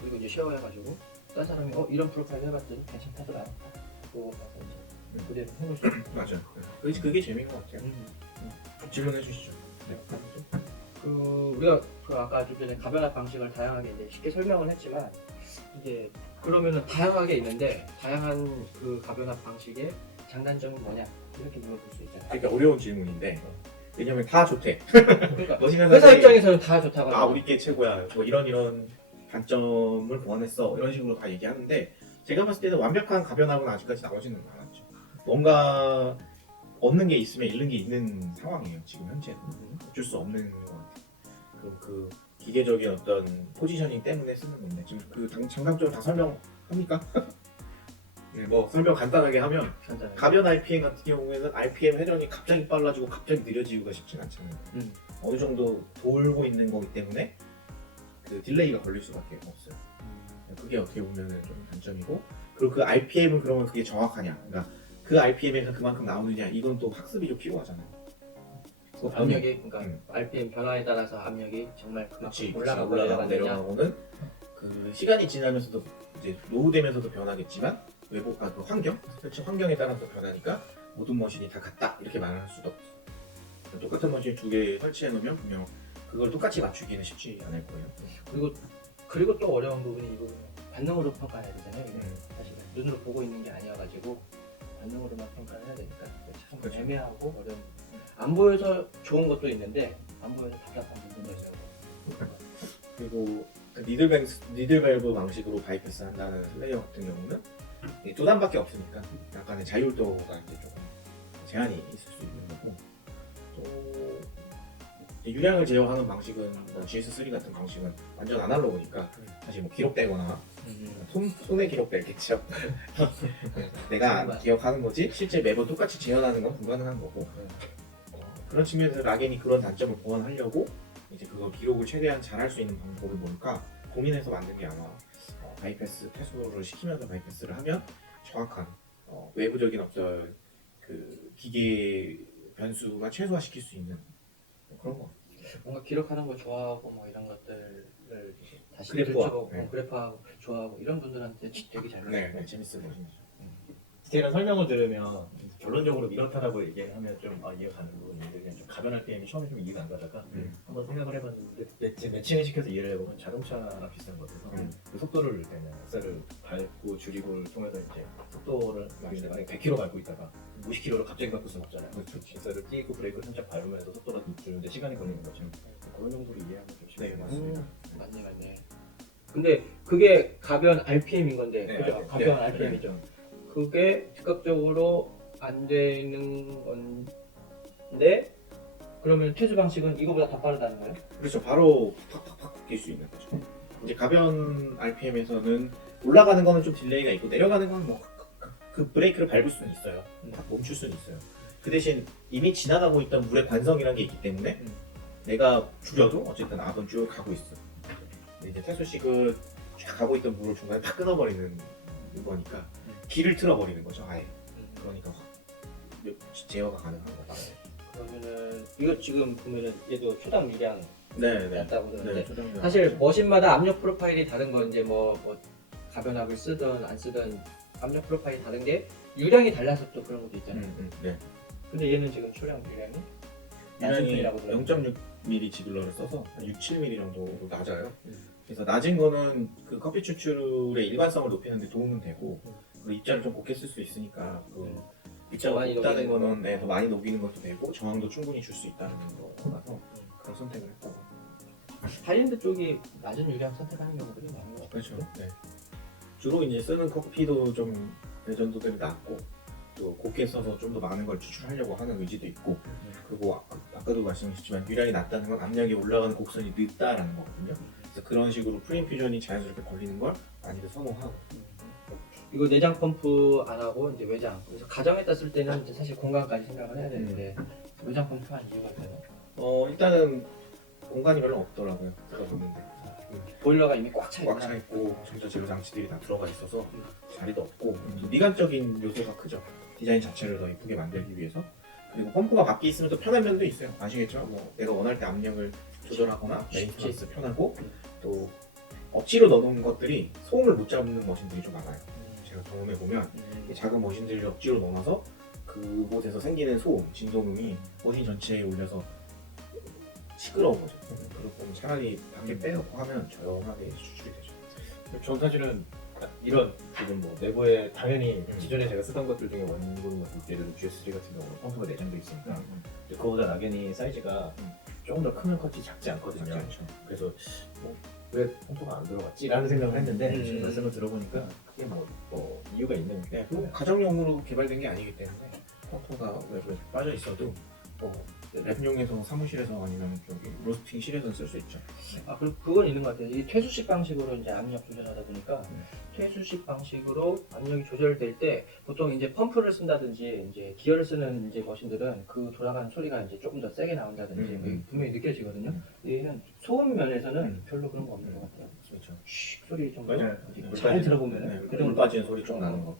그리고 이제 쉐어해가지고 딴 사람이 이런 프로파일 해봤더니 괜찮다더라. 그거 가서 이제 그대로 해볼 수 있는. 맞아요. 그게 재미인 것 같아요. 질문해 주시죠. 네. 우리가 아까 좀 전에 가변압 방식을 다양하게 이제 쉽게 설명을 했지만 이게 그러면은 다양하게 있는데 다양한 그 가변압 방식의 장단점은 뭐냐 이렇게 물어볼 수 있잖아요. 그러니까 어려운 질문인데 왜냐면 다 좋대. 그러니까 머신회사들이 회사 입장에서는 다 좋다고 하죠. 우리 게 최고야. 저 이런 단점을 보완했어. 이런 식으로 다 얘기하는데 제가 봤을 때는 완벽한 가변압은 아직까지 나오지는 않았죠. 뭔가 얻는 게 있으면 잃는 게 있는 상황이에요. 지금 현재는 어쩔 수 없는 것 같아요. 그럼 그 기계적인 어떤 포지셔닝 때문에 쓰는 건데 지금 그 장단점 다 설명합니까? 네, 뭐 설명 간단하게 하면 간단하게. 가변 RPM 같은 경우에는 RPM 회전이 갑자기 빨라지고 갑자기 느려지기가 쉽진 않잖아요. 어느 정도 돌고 있는 거기 때문에 그 딜레이가 걸릴 수밖에 없어요. 그게 어떻게 보면 좀 단점이고 그리고 그 RPM은 그러면 그게 정확하냐? 그러니까 그 RPM에서 그만큼 나오느냐? 이건 또 학습이 좀 필요하잖아요. 그 압력이 그러니까 RPM 변화에 따라서 압력이 정말 그만큼 올라가고 내려가고는 그 시간이 지나면서도 이제 노후되면서도 변하겠지만 외부 그 환경, 설치 환경에 따라서 변하니까 모든 머신이 다 같다 이렇게 말할 수도 없어. 똑같은 머신 두 개 설치해 놓으면 분명 그걸 똑같이 맞추기는 쉽지 않을 거예요. 그리고 또 어려운 부분이 이 부분 반응으로 평가해야 되잖아요. 이게 사실 눈으로 보고 있는 게 아니어가지고 반응으로만 평가를 해야 되니까 참 그렇죠. 애매하고 어려운. 안 보여서 좋은 것도 있는데 안 보여서 답답한 부분도 있어요. 그리고 그 니들 밸브 방식으로 바이패스 한다는 플레이어 같은 경우는 이두 단밖에 없으니까 약간의 자율도가 이제 조금 제한이 있을 수 있는 거고 또 이제 유량을 제어하는 방식은 뭐 GS3 같은 방식은 완전 아날로그니까 사실 뭐 기록되거나 같은 손에 기록되겠죠. 내가 안 기억하는 거지 실제 매번 똑같이 재현하는 건 불가능한 거고 그런 측면에서 락인이 그런 단점을 보완하려고 이제 그거 기록을 최대한 잘할 수 있는 방법이 뭘까 고민해서 만든 게 아마 바이패스 퇴소를 시키면서 바이패스를 하면 정확한 외부적인 어떤 그 기계 변수가 최소화시킬 수 있는 그런 거. 뭔가 기록하는 거 좋아하고 뭐 이런 것들을 다시 그래프화. 들춰보고 네. 그래프하고 좋아하고 이런 분들한테 되게 잘 네, 맞아요. 네 재밌을 것입니다. 디테일한 설명을 들으면 결론적으로 이렇다라고 얘기를 하면 좀 이해가 가는 부분인데 그냥 좀 가변 RPM이 처음에 좀 이해가 안 가다가 한번 생각을 해봤는데 매칭을 시켜서 이해를 해보면 자동차랑 비슷한 것 같아서 그 속도를 그냥 엑셀을 밟고 줄이고를 통해서 이제 속도를 만약에 100km 밟고 있다가 50km로 갑자기 바꿀 수는 없잖아요. 그렇죠. 엑셀을 띄고 브레이크를 살짝 밟으면서 속도를 줄이는데 시간이 걸리는 것처럼 그런 정도로 이해하면 좀 쉽게 네, 맞습니다. 맞네. 근데 그게 가변 RPM인 건데, 네, 그죠? 네, 가변 네, RPM이죠. 그게 즉각적으로 안 되는 건데, 그러면 퇴수 방식은 이거보다 더 빠르다는 거예요? 그렇죠. 바로 팍팍팍 바뀔 수 있는 거죠. 이제 가변 RPM에서는 올라가는 거는 좀 딜레이가 있고 내려가는 건 뭐 그 브레이크를 밟을 수는 있어요. 딱 멈출 수는 있어요. 그 대신 이미 지나가고 있던 물의 관성이라는 게 있기 때문에 내가 줄여도 어쨌든 앞은 쭉 가고 있어. 근데 이제 태수식은 쫙 가고 있던 물을 중간에 팍 끊어버리는 거니까 길을 틀어버리는 거죠. 아예. 그러니까 확 제어가 가능한 거다. 그러면은 이거 지금 보면은 얘도 초당 유량 네네. 같다고 그러는데 초등학교 사실 머신마다 압력 프로파일이 다른 건 이제 뭐 가변압을 쓰든 안 쓰든 압력 프로파일이 다른 게 유량이 달라서 또 그런 것도 있잖아요. 네. 근데 얘는 지금 초량 유량이 낮은 유량이 편이라고 들었는데 0.6mm 지글러를 써서 6, 7mm 정도로 낮아요. 그래서 낮은 거는 그 커피 추출의 일관성을 높이는 데 도움은 되고 그 입자를 좀 곱게 쓸 수 있으니까 그 입자가 많이 높다는 녹이는 거는 네, 더 많이 녹이는 것도 되고 저항도 충분히 줄 수 있다는 거라서 그런 선택을 했다고. 하이엔드 쪽이 낮은 유량 선택하는 경우들이 많은 것 같아요. 그렇죠. 네. 주로 이제 쓰는 커피도 좀 내전도들이 낮고 또 곱게 써서 좀 더 많은 걸 추출하려고 하는 의지도 있고 그리고 아까도 말씀하셨지만 유량이 낮다는 건 압력이 올라가는 곡선이 늦다라는 거거든요. 그래서 그런 식으로 프리인퓨전이 자연스럽게 걸리는 걸 많이들 선호하고 이거 내장 펌프 안 하고 이제 외장. 그래서 가정에다 쓸 때는 이제 사실 공간까지 생각을 해야 되는데 외장 펌프 한 이유가 있나요? 일단은 공간이 별로 없더라고요. 들어보는데 보일러가 이미 꽉 차 꽉 차 있나? 있고 전자 제어 장치들이 다 들어가 있어서 자리도 없고 미관적인 요소가 크죠. 디자인 자체를 더 이쁘게 만들기 위해서 그리고 펌프가 밖에 있으면 또 편한 면도 있어요. 아시겠죠? 뭐 내가 원할 때 압력을 조절하거나 메인 스페이스 편하고 또 억지로 넣어놓은 것들이 소음을 못 잡는 머신들이 좀 많아요. 제가 경험해 보면 작은 머신들을 억지로 넣어놔서 그곳에서 생기는 소음, 진동음이 머신 전체에 울려서 시끄러운 거죠. 그럴 거면 차라리 밖에 빼놓고 하면 조용하게 수출이 되죠. 전 사실은 이런 지금 뭐 내부에 당연히 기존에 제가 쓰던 것들 중에 원고는 같은 예를 들어 GS3 같은 경우는 펌프가 내장돼 있으니까 그거보다 락앤이 사이즈가 조금 더 크면 컸지 작지 않거든요. 작지 않죠. 그래서 왜 펌프가 안 들어갔지라는 생각을 했는데 지금 말씀을 들어보니까 그게 뭐 이유가 있는 네, 뭐 가정용으로 개발된 게 아니기 때문에 펌프가 외부에 빠져 있어도 랩용에서 사무실에서 아니면 저기 로스팅실에서 쓸 수 있죠. 아, 그리고 그건 있는 것 같아요. 이 퇴수식 방식으로 이제 압력 조절하다 보니까 퇴수식 방식으로 압력이 조절될 때 보통 이제 펌프를 쓴다든지 이제 기어를 쓰는 이제 머신들은 그 돌아가는 소리가 이제 조금 더 세게 나온다든지 분명히 느껴지거든요. 얘는 소음 면에서는 별로 그런 거 없는 것 같아요. 그렇죠. 슉 소리 좀 맞아요. 잘 들어보면 네, 그 물 정도 빠지는 소리 좀 나는 거.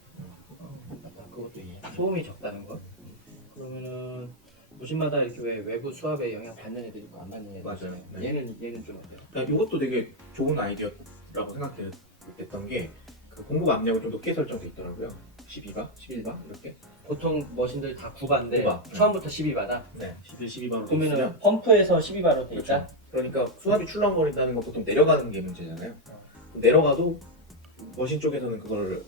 맞다. 그것도 소음이 적다는 거. 그러면은 무신마다 이렇게 왜 외부 수압에 영향 받는 애들 있고 안 받는 애들 맞아요. 있잖아요. 네. 얘는 좀 어때요? 그러니까 이것도 되게 좋은 아이디어라고 생각했던 게 그 공급 압력을 좀 높게 설정돼 있더라고요. 12바, 11바 이렇게. 보통 머신들 다 9바인데 9바. 처음부터 12바다. 네. 12바로 그러면은 펌프에서 12바로 돼 있다. 그렇죠. 그러니까 수압이 출렁거린다는 건 보통 내려가는 게 문제잖아요. 내려가도 머신 쪽에서는 그걸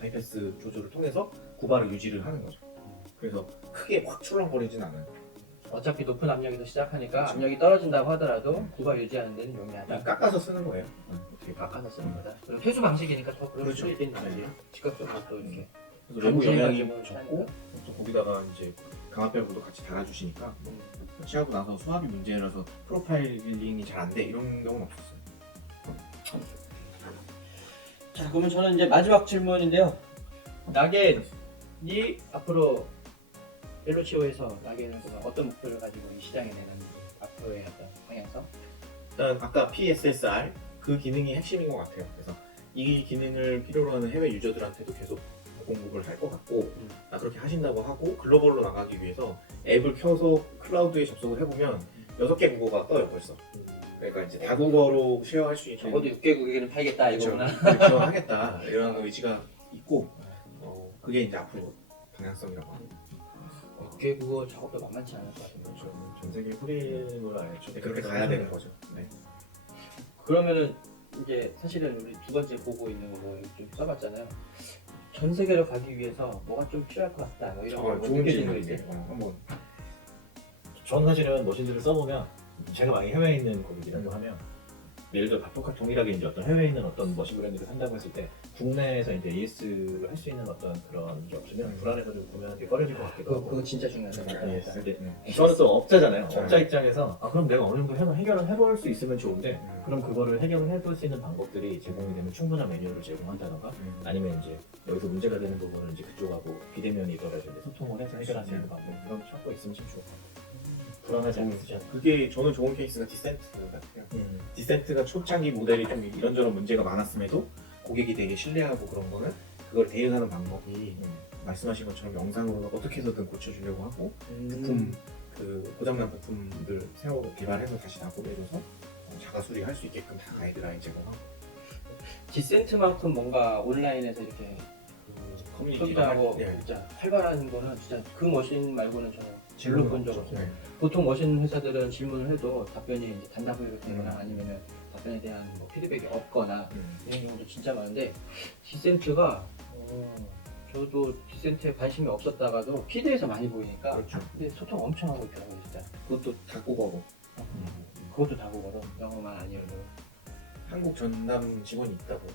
바이패스 조절을 통해서 9바를 유지를 하는 거죠. 그래서 크게 확 출렁거리진 않아요. 어차피 높은 압력에서 시작하니까 그렇죠. 압력이 떨어진다고 하더라도 9바 유지하는 데는 용이하다. 그냥 깎아서 쓰는 거예요. 어떻게 바꿔서 쓰는 거다. 그리고 퇴수 방식이니까 더 그럴 그렇죠. 수도 있겠는데 즉각적으로 또 이렇게 그래서 외부 영향이 감지해가지고 적고 또 거기다가 이제 강압벽도 같이 달아주시니까 시하고 나서 수압이 문제라서 프로파일링이 잘 안 돼 이런 경우는 없었어요. 자, 그러면 저는 이제 마지막 질문인데요. 나겐이 앞으로 멜로치오에서 나겐을 보면 어떤 목표를 가지고 이 시장에 내는지 앞으로의 어떤 방향성? 일단 아까 PSSR 그 기능이 핵심인 것 같아요. 그래서 이 기능을 필요로 하는 해외 유저들한테도 계속 공급을 할 것 같고 그렇게 하신다고 하고 글로벌로 나가기 위해서 앱을 켜서 클라우드에 접속을 해보면 6개 국어가 떠요 벌써. 그러니까 이제 다국어로 쉐어할 수 있는 적어도 6개국에는 팔겠다 그렇죠. 이거구나. 지원하겠다 이런 의지가 있고 그게 이제 앞으로 방향성이라고 합니다. 6개국어 작업도 만만치 않을 것 같은데. 전 세계 프리로 아예 그렇게 가야 되는 거죠. 네. 그러면은 이제 사실은 우리 두 번째 보고 있는 거좀 써봤잖아요. 전 세계로 가기 위해서 뭐가 좀 필요할 것 같다. 뭐 이런 거 좋은 느껴지는 거 질문이세요. 있어요. 한번 저는 사실은 머신들을 써보면 제가 만약에 해외에 있는 고객이라고 하면 예를 들어 바토카 동일하게 이제 어떤 해외에 있는 어떤 머신 브랜드를 산다고 했을 때 국내에서 이제 AS를 할 수 있는 어떤 그런 게 없으면 불안해서 좀 구매하는 게 꺼려질 것 같기도 하고. 그거 진짜 중요하다. 근데 저는 또 업자잖아요. 네. 업자 입장에서 그럼 내가 어느 정도 해결을 해볼 수 있으면 좋은데 그럼 그거를 해결을 해볼 수 있는 방법들이 제공이 되면 충분한 매뉴얼을 제공한다던가 아니면 이제 여기서 문제가 되는 부분은 이제 그쪽하고 비대면이더라도 이제 소통을 해서 해결할 수 있는 방법 이런 찾고 있으면 참 좋을 것 같아요. 불안하지 않으시죠? 그게 저는 좋은 케이스가 디센트 같아요. 디센트가 초창기 모델이 좀 이런저런 문제가 많았음에도 고객이 되게 신뢰하고 그런 거는 그걸 대응하는 방법이 말씀하신 것처럼 영상으로 어떻게 해서든 고쳐주려고 하고 부품 그 고장난 부품들 새로 개발해서 다시 납품해줘서 자가 수리할 수 있게끔 다 가이드라인 제공하고 디센트만큼 뭔가 온라인에서 이렇게 소비자하고 진짜 활발한 거는 진짜 그 머신 말고는 저는 진로 본 적 없어요. 보통 머신 회사들은 질문을 해도 답변이 이제 단답으로 되거나 아니면은 답변에 대한 뭐 피드백이 없거나 이런 경우도 진짜 많은데 디센트가 저도 디센트에 관심이 없었다가도 피드에서 많이 보이니까 그렇죠. 근데 소통 엄청 하고 있더라고요 진짜. 그것도 다국어로 그것도 다국어로 영어만 아니어도 한국 전담 직원이 있다고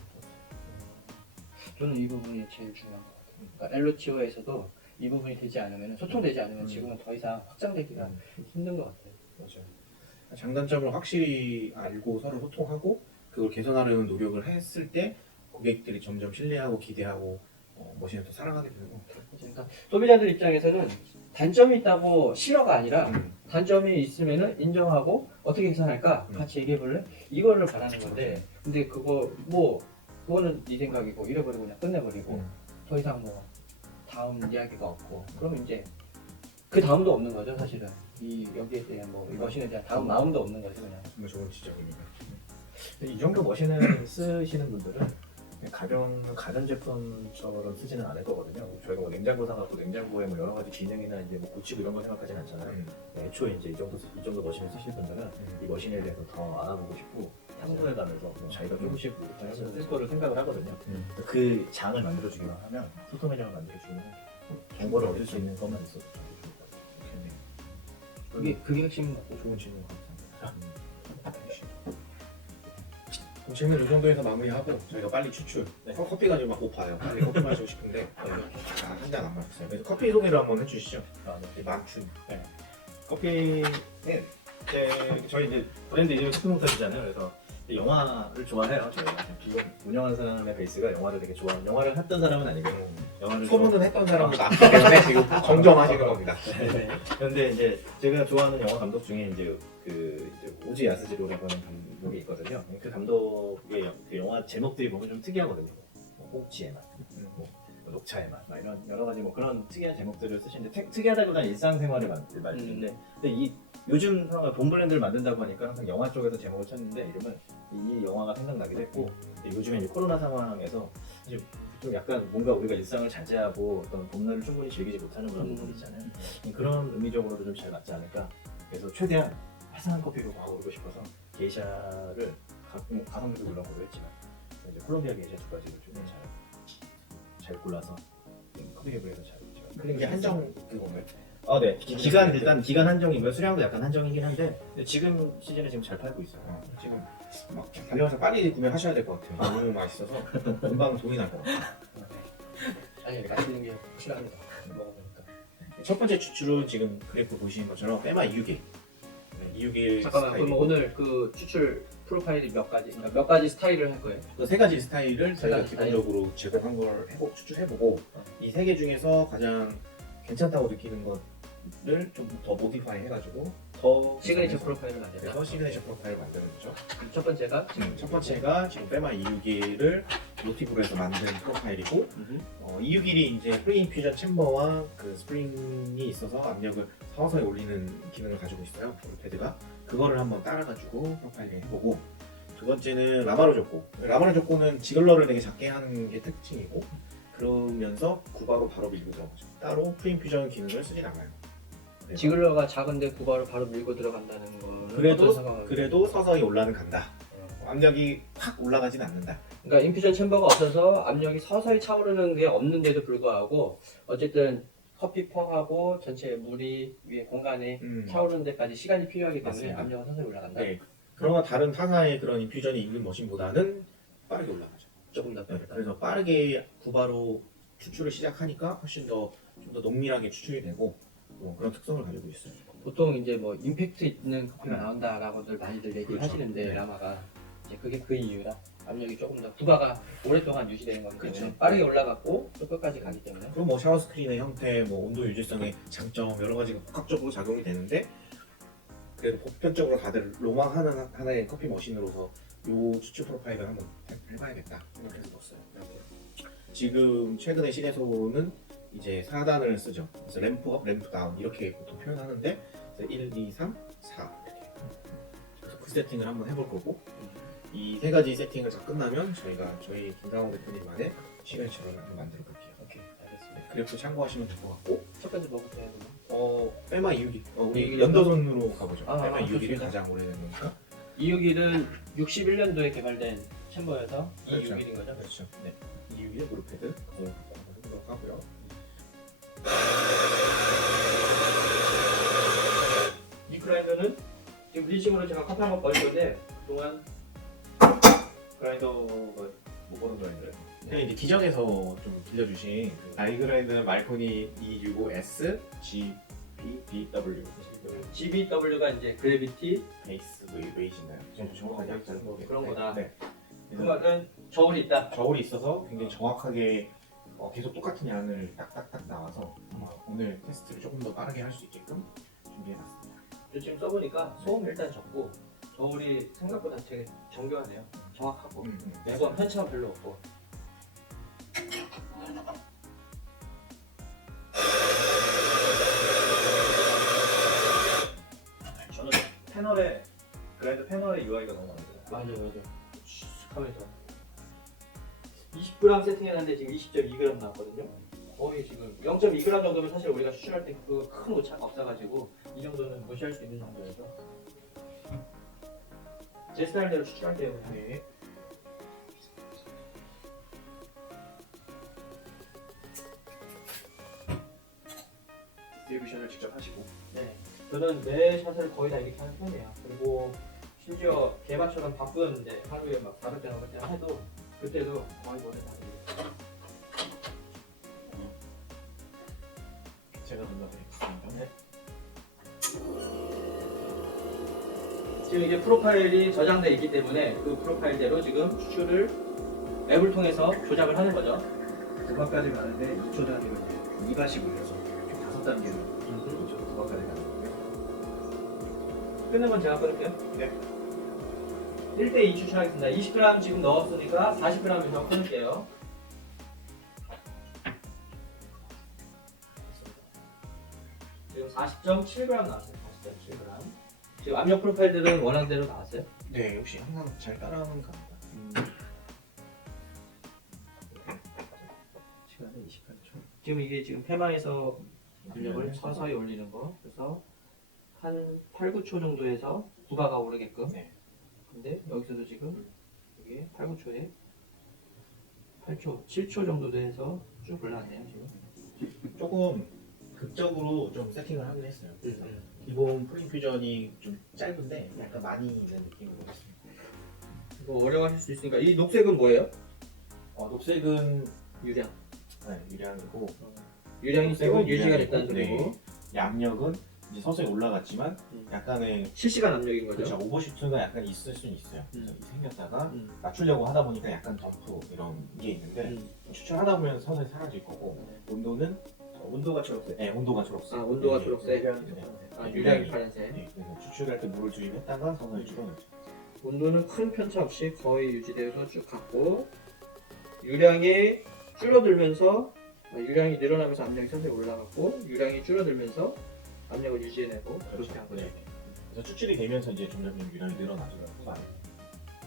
저는 이 부분이 제일 중요한 것 같아요. 그러니까 엘로치오에서도 이 부분이 되지 않으면 소통되지 않으면 지금은 더 이상 확장되기가 힘든 것 같아요. 맞아요. 장단점을 확실히 알고 서로 소통하고 그걸 개선하려는 노력을 했을 때 고객들이 점점 신뢰하고 기대하고 머신을 더 사랑하게 되고 그러니까 소비자들 입장에서는 단점이 있다고 싫어가 아니라 단점이 있으면은 인정하고 어떻게 개선할까 같이 얘기해볼래? 이거를 바라는 건데 근데 그거는 네 생각이고 이래버리고 그냥 끝내버리고 더 이상 뭐 다음 이야기가 없고 그러면 이제 그 다음도 없는 거죠 사실은 여기에 대한 뭐 이 머신에 대한 다음 마음도 없는 거죠 그냥. 정말 좋은 지적입니다. 이 정도 머신을 쓰시는 분들은 가전제품처럼 쓰지는 않을 거거든요. 저희가 뭐 냉장고 사갖고 냉장고에 뭐 여러 가지 기능이나 이제 뭐 고치고 이런 거 생각하진 않잖아요. 애초에 이제 이 정도 머신을 쓰실 분들은 이 머신에 대해서 더 알아보고 싶고 탐구해가면서 뭐 자기가 조금씩 쓸 거를 생각을 하거든요. 그 장을 만들어주기만 하면 소통의 장을 만들어주면 정보를 얻을 수 있는 것만 있어도 그게 핵심 같고 좋은 질문 감사합니다. 그럼 질문 이 정도에서 마무리하고 저희가 빨리 추출. 커피가 지금 막 고파요. 빨리 커피 마시고 싶은데 한 잔 안 마셨어요. 그래서 커피 소개를 한번 해주시죠. 만춘. 네. 커피는 저희 이제 브랜드 이름이 스프농탑이잖아요. 그래서 영화를 좋아해요. 저희가 지금 운영하는 사람의 베이스가 영화를 되게 좋아하는 영화를 했던 사람은 아니고 영화를 소문은 했던 사람도 많기 때문에 지금 정정하시는 겁니다. 그런데 이제 제가 좋아하는 영화 감독 중에 이제 오지 야스지로라고 하는 감독이 있거든요. 그 감독의 그 영화 제목들이 보면 좀 특이하거든요. 뭐 꼭지의 맛, 뭐 녹차의 맛, 막 이런 여러 가지 뭐 그런 특이한 제목들을 쓰시는데 특이하다기보다는 일상생활을 말씀인데 근데 요즘 상황 본 브랜드를 만든다고 하니까 항상 영화 쪽에서 제목을 찾는데 이러면 이 영화가 생각나기도 했고 요즘에 이제 코로나 상황에서 이제 좀 약간 뭔가 우리가 일상을 자제하고 어떤 봄날을 충분히 즐기지 못하는 그런 부분 있잖아요. 그런 의미적으로도 좀 잘 맞지 않을까. 그래서 최대한 화사한 커피로 가보고 싶어서 게이샤를 가성비도 물론 고려했지만 이제 콜롬비아 게이샤 두 가지를 좀 잘 골라서 커피숍에서 잘 이게 한정 그건가요? 네. 일단 기간 한정이고요. 수량도 약간 한정이긴 한데 지금 시즌에 지금 잘 팔고 있어요. 지금 막 달려가서 빨리 구매하셔야 될 것 같아요. 너무 맛있어서 금방 돈이 날 것 같아요. 아니 맛있는 게 확실합니다. 먹어보니까. 첫 번째 추출은 지금 그래프 보시는 것처럼 빼마 261. 261 잠깐만 그럼 오늘 그 추출 프로파일이 몇 가지, 그러니까 몇 가지 스타일을 할 거예요. 그 세 가지 스타일을 세 저희가 가지 스타일. 기본적으로 제공한 걸 추출해보고 이 세 개 중에서 가장 괜찮다고 느끼는 것을 좀 더 모디파이 해가지고 더 시그니처 개선해서 프로파일을 만들다. 그래서 시그니처 프로파일을 만드는 거죠. 첫 번째가 첫 번째가 지금 페마 261을 모티브로 해서 만든 프로파일이고 261이 이제 프리 인퓨전 챔버와 그 스프링이 있어서 압력을 서서히 올리는 기능을 가지고 있어요. 패드가 그거를 한번 따라가지고 프로파일링 해보고 두 번째는 라마로 족고. 라마로 족고는 지글러를 되게 작게 하는 게 특징이고 그러면서 구바로 바로 밀고 들어가죠. 따로 프리 인퓨전 기능을 쓰진 않아요. 그래서 지글러가 작은데 구바로 바로 밀고 들어간다는 거는 그래도 어떤 상황을- 그래도 서서히 올라는 간다. 압력이 확 올라가진 않는다. 그러니까 인퓨전 챔버가 없어서 압력이 서서히 차오르는 게 없는데도 불구하고 어쨌든 커피 펑하고 전체 물이 위에 공간에 차오르는 데까지 시간이 필요하기 때문에 맞습니다. 압력은 서서히 올라간다. 네. 그러나 다른 타사의 그런 인퓨전이 있는 머신보다는 빠르게 올라가죠. 조금 더 네, 빠르다. 그래서 빠르게 구바로 추출을 시작하니까 훨씬 더 좀 더 농밀하게 추출이 되고 그런 특성을 가지고 있어요. 보통 이제 뭐 임팩트 있는 커피가 나온다라고들 많이들 얘기를 그렇죠. 하시는데 네. 라마가 이제 그게 그 이유라 압력이 조금 더 구바가 오랫동안 유지되는 거기 때문에 그렇죠. 빠르게 올라갔고 또 끝까지 가기 때문에 그리고 뭐 샤워 스크린의 형태, 뭐 온도 유지성의 장점 여러 가지가 복합적으로 작용이 되는데 그래도 보편적으로 다들 로망하는 하나의 커피 머신으로서 이 추출 프로파일을 한번 해봐야겠다 생각해서 넣었어요. 지금 최근에 시내소는 이제 4단을 쓰죠. 그래서 램프업, 램프 다운 이렇게 보통 표현하는데 1, 2, 3, 4 이렇게. 그래서 그 세팅을 한번 해볼 거고 이 세 가지 세팅을 다 끝나면 저희 김상호 대표님만의 시그니처를 한번 만들어 볼게요. 오케이 알겠습니다. 그래프 참고하시면 될 것 같고 첫 번째 뭐부터 해야 되나? 페마 261 우리 261 연도선으로 가보죠. 아, 페마 261이 좋습니다. 가장 오래된 거니까. 261은 61년도에 개발된 챔버여서 그렇죠. 261인 거죠? 그렇죠. 네. 261의 무릎패드 그걸 한번 해보도록 하고요. 이 그라인더는 지금 리싱으로 제가 커피 한번 버릴 건데 그동안 그라인더가 뭐 보는 그라인더요? 근데 이제 기정에서 좀 들려주신 그 아이그라인더는 말코니 265S GBW GBW가 이제 그래비티 베이스 웨이지나요? 정확하게 약자를 모르겠는데 그런 거다. 네. 그 말은 저울이 있다. 저울이 있어서 굉장히 정확하게 계속 똑같은 양을 딱딱딱 나와서 아마 오늘 테스트를 조금 더 빠르게 할 수 있게끔 준비해놨습니다. 저 지금 써보니까 소음 일단 적고 저울이 생각보다 되게 정교하네요. 정확하고 무거운 편차가 별로 없고. 저는 패널에 그라인더 패널의 UI가 너무 마음에 들어요. 맞아. 하면서 20g 세팅해놨는데 지금 20.2g 나왔거든요. 거의 지금 0.2g 정도면 사실 우리가 추출할 때 그 큰 오차가 없어가지고 이 정도는 무시할 수 있는 정도여서 제 스타일대로 추출할게요. 네. 디스트리뷰션을 직접 하시고 네. 저는 매 샷을 거의 다 이렇게 하는 편이에요. 그리고 심지어 개발처럼 바쁘는데 하루에 막 400대 500대 해도 그때도 거의 뭐든 다 이렇게. 제가 눌러드리겠습니다. 네. 지금 이게 프로파일이 저장돼 있기 때문에 그 프로파일대로 지금 추출을 앱을 통해서 조작을 하는 거죠. 9번까지 가는데 2초 단위로 2가씩 올려서 총 5단계로 9번까지 가는 거고요. 끊는 건 제가 끊을게요. 네. 1대2 추출하겠습니다. 20g 지금 넣었으니까 40g에서 끊을게요. 지금 40.7g 나왔어요. 40.7g. 지금 압력 프로파일들은 원하는 나왔어요? 네, 역시 항상 잘 따라하는 겁니다. 시간은 28초. 지금 이게 지금 페마에서 압력을 서서히 올리는 거. 그래서 한 8, 9초 정도에서 구바가 오르게끔. 네. 근데 여기서도 지금 이게 8, 9초에 8초, 7초 정도 돼서 쭉 올라왔네요 지금. 조금 극적으로 좀 세팅을 하긴 했어요. 기본 프리퓨전이 좀 짧은데 약간 많이 있는 느낌으로 했습니다. 이거 어려워하실 수 있으니까 이 녹색은 뭐예요? 녹색은 유량. 유량이고 유량이 있으면 유지가 유량이고, 됐다는 소리고. 네. 양력은 이제 서서히 올라갔지만 약간의 실시간 압력인 거죠. 그렇죠. 오버슈트가 약간 있을 수는 있어요. 그래서 생겼다가 음. 낮추려고 하다 보니까 약간 덤프 이런 게 있는데 추출하다 보면 서서히 사라질 거고 온도는 온도가 초록색. 네, 온도가 초록색. 아, 온도가 네, 초록색. 유량이 네. 초록색. 아, 유량이 파란색. 네, 그래서 추출할 때 물을 투입했다가 서서히 줄여넣죠. 온도는 큰 편차 없이 거의 유지돼서 쭉 갔고 유량이 줄어들면서 유량이 늘어나면서 압력이 서서히 올라갔고 유량이 줄어들면서 압력을 유지해내고 그렇게 한 거죠. 네. 그래서 추출이 되면서 이제 점점 유량이 늘어나죠. 후반에.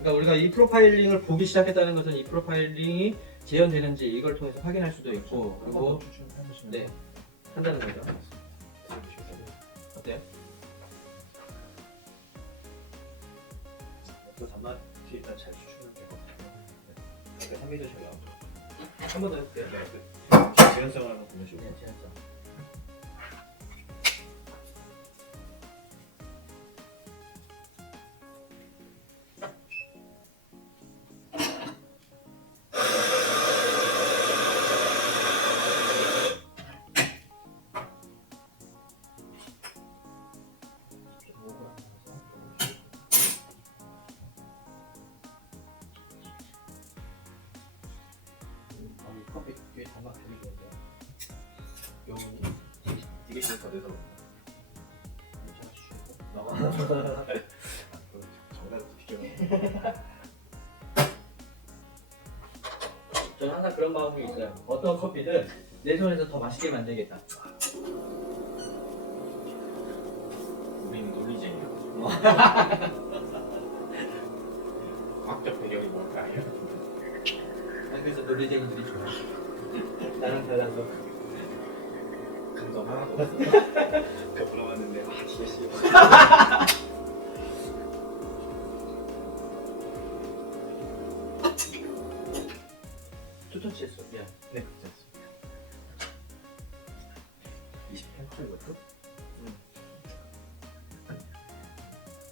그러니까 우리가 이 프로파일링을 보기 시작했다는 것은 이 프로파일링이 재현되는지 이걸 통해서 확인할 수도 있고 그리고 추출해보시면 네 한다는 거죠. 어때요? 또 단맛이 일단 잘 추출은 될것 같아요. 네. 향기도 잘 나오고. 한 번 더 해볼게요. 지연성을 한번 보여주고. 네, 지났죠. 이 커피 뒤에 단맛 되게 좋은데요. 요 되게 더 돼서 제가 주셔서 정답부터 비교. 저는 항상 그런 마음이 있어요. 어떤 커피든 내 손에서 더 맛있게 만들겠다. 우리는 논리쟁이라고. 과학적 배경이 뭘까요? 그래서 논리쟁이들이 좋아. 나랑 달라서. 감성 하나도 없어. 그 올라왔는데 아 되게 싫어. 투터치했어. 미안. 네, 괜찮습니다. 28초 이것도?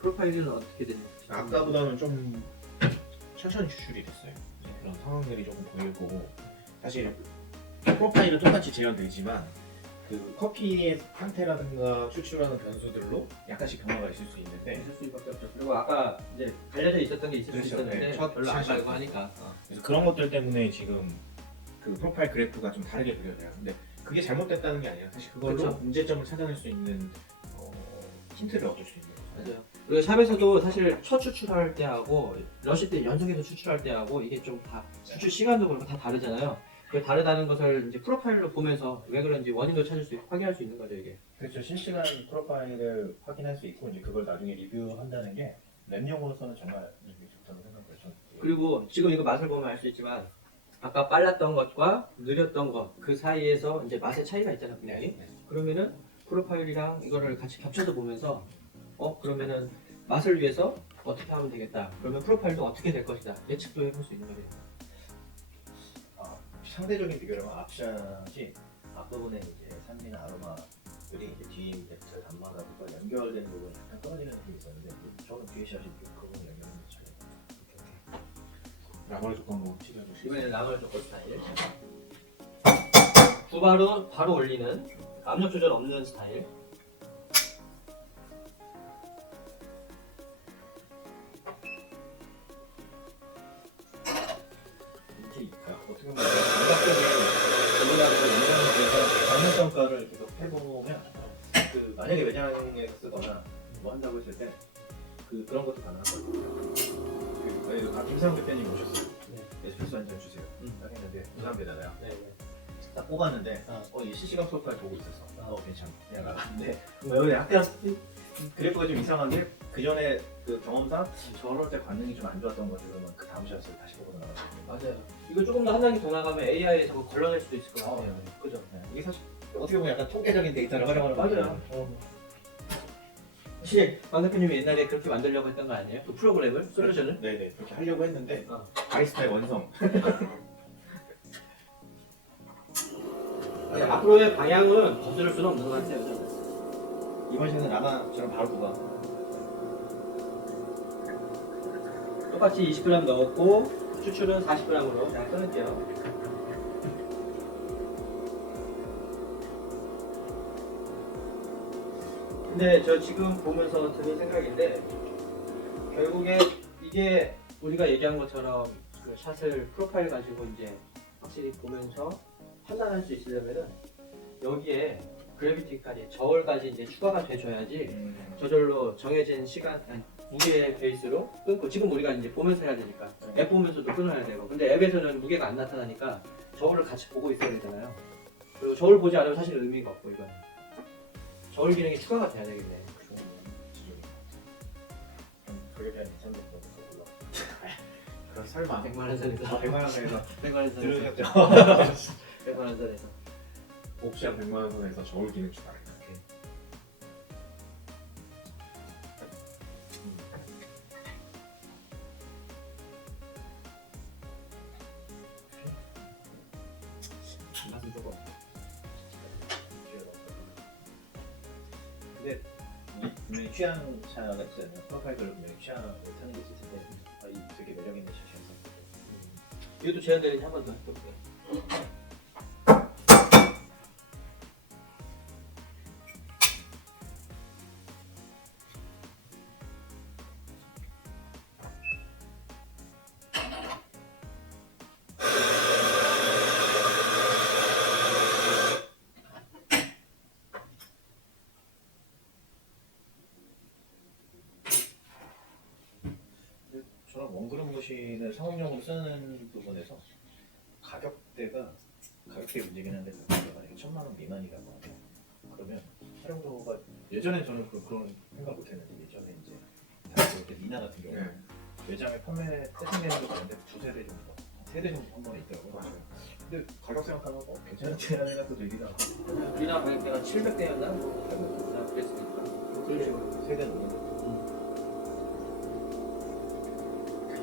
프로파일은 어떻게 됐는지. 아까보다는 좀 천천히 추출이 됐어요. 이제 그런 상황들이 조금 보일 거고 사실 프로파일은 똑같이 재현되지만 그 커피의 상태라든가 추출하는 변수들로 약간씩 변화가 있을 수 있는데 있을 수밖에 없죠. 그리고 아까 이제 갈려져 있었던 게 있을 수 그렇죠. 있었는데 네, 첫 별로 안 실수. 갈고 하니까. 그래서 그런 것들 때문에 지금 그 프로파일 그래프가 좀 다르게 그려져요. 근데 그게 잘못됐다는 게 아니라 사실 그걸로 그렇죠. 문제점을 찾아낼 수 있는 힌트를 얻을 수 있는 거죠. 맞아요. 그리고 샵에서도 사실 첫 추출할 때하고 러시 때 연속해서 추출할 때하고 이게 좀 다 추출 시간도 그렇고 다 다르잖아요. 그 다르다는 것을 이제 프로파일로 보면서 왜 그런지 원인도 찾을 수 있고 확인할 수 있는 거죠 이게. 그렇죠. 실시간 프로파일을 확인할 수 있고 이제 그걸 나중에 리뷰한다는 게 랩용으로서는 정말 좋다고 생각해요. 저는. 그리고 지금 이거 맛을 보면 알 수 있지만 아까 빨랐던 것과 느렸던 것 그 사이에서 이제 맛의 차이가 있잖아요 분명히. 그러면은 프로파일이랑 이거를 같이 겹쳐서 보면서 그러면은 맛을 위해서 어떻게 하면 되겠다. 그러면 프로파일도 어떻게 될 것이다. 예측도 해볼 수 있는 거예요. 상대적인 비교를 하면 앞샷이 앞부분에 이제 산미나 아로마들이 이제 뒤에 저 단마다부터 연결되는 부분이 약간 떨어지는 느낌이 있었는데 저는 뒤에 샷이 그 부분 연결되는 게 잘. 나머지 조건 뭐 치료해주시죠. 이번에는 나물 조건 스타일. 바로 올리는 압력 조절 없는 스타일. 문제 어떻게 보면 감각적인 전문가들의 영향에 대해서 방향평가를 계속 해보면 그 만약에 매장에서 쓰거나 뭐 한다고 했을 때 그런 것도 가능하거든요. 김상훈 대표님 오셨어요. 네. 에스프레소 한 잔 주세요. 딱 했는데 부담되잖아요. 네, 네. 딱 뽑았는데 이 실시간 프로파일 보고 있었어. 괜찮아. 그냥 나갔는데 여기 약간 그래프가 좀 이상한 게 그 전에 그 경험상 저럴 때 반응이 좀 안 좋았던 것들은 그 다음 샷을 다시 보고 나갔거든요. 맞아요. 이거 조금 더 한 단계 더 나가면 AI에서 걸러낼 수도 있을 것 같아요. 그죠? 네. 이게 사실 어떻게 보면 약간 통계적인 데이터를 활용하는 맞아요. 혹시 황 대표님이 옛날에 그렇게 만들려고 했던 거 아니에요? 그 프로그램을? 솔루션을? 네네 그렇게 하려고 했는데 어. 바리스타의 원성 아니, 앞으로의 방향은 거스를 수는 없는 것 같아요. 저는. 이번 시즌 라마처럼 바로 뽑아. 똑같이 20g 넣었고 추출은 40g으로 그냥 끊을게요. 근데 저 지금 보면서 드는 생각인데 결국에 이게 우리가 얘기한 것처럼 그 샷을 프로파일 가지고 이제 확실히 보면서 판단할 수 있으려면은 여기에 그래비티까지 저울까지 이제 추가가 돼줘야지 저절로 정해진 시간 아니, 무게 베이스로 끊고 지금 우리가 이제 보면서 해야 되니까 앱 보면서도 끊어야 되고 근데 앱에서는 무게가 안 나타나니까 저울을 같이 보고 있어야 되잖아요. 그리고 저울 보지 않으면 사실 의미가 없고 이거는 저울 기능이 추가가 돼야 되겠네. 그에 대한 인상도 더 올라. 그럼 설마 100만 원 선에서 100만 원 선에서 100만 원 선에서 들으셨죠? 100만 원 선에서 옵션 100만 원 선에서 저울 기능 추가. 맛은 조금. 근데 우리 분명히 취향 차가 있잖아요. 프로파일별로 분명히 취향을 타는 게 있을 텐데 이 되게 매력 있는 샷이어서. 이것도 제한되는지 한 번 더 해볼게요. 저는 원그룹 머신을 상업용으로 쓰는 부분에서 가격대 문제긴 한데 가격대가 1,000만 원 미만이라고 하면 그러면 활용도가 예전에 저는 그런 생각 못했는데 예전에 이제 다른 때 미나 같은 경우 는 매장에 판매 세팅되는 거 봤는데 두세 대 정도, 세 대 정도 한 번에 있더라고요. 근데 가격 생각하면 괜찮은데라는 생각도 들기도 하고 우리나라 가격대가 700대였나? 800대였나? 그랬으니까 그런 식으로 세 대는 오는 거.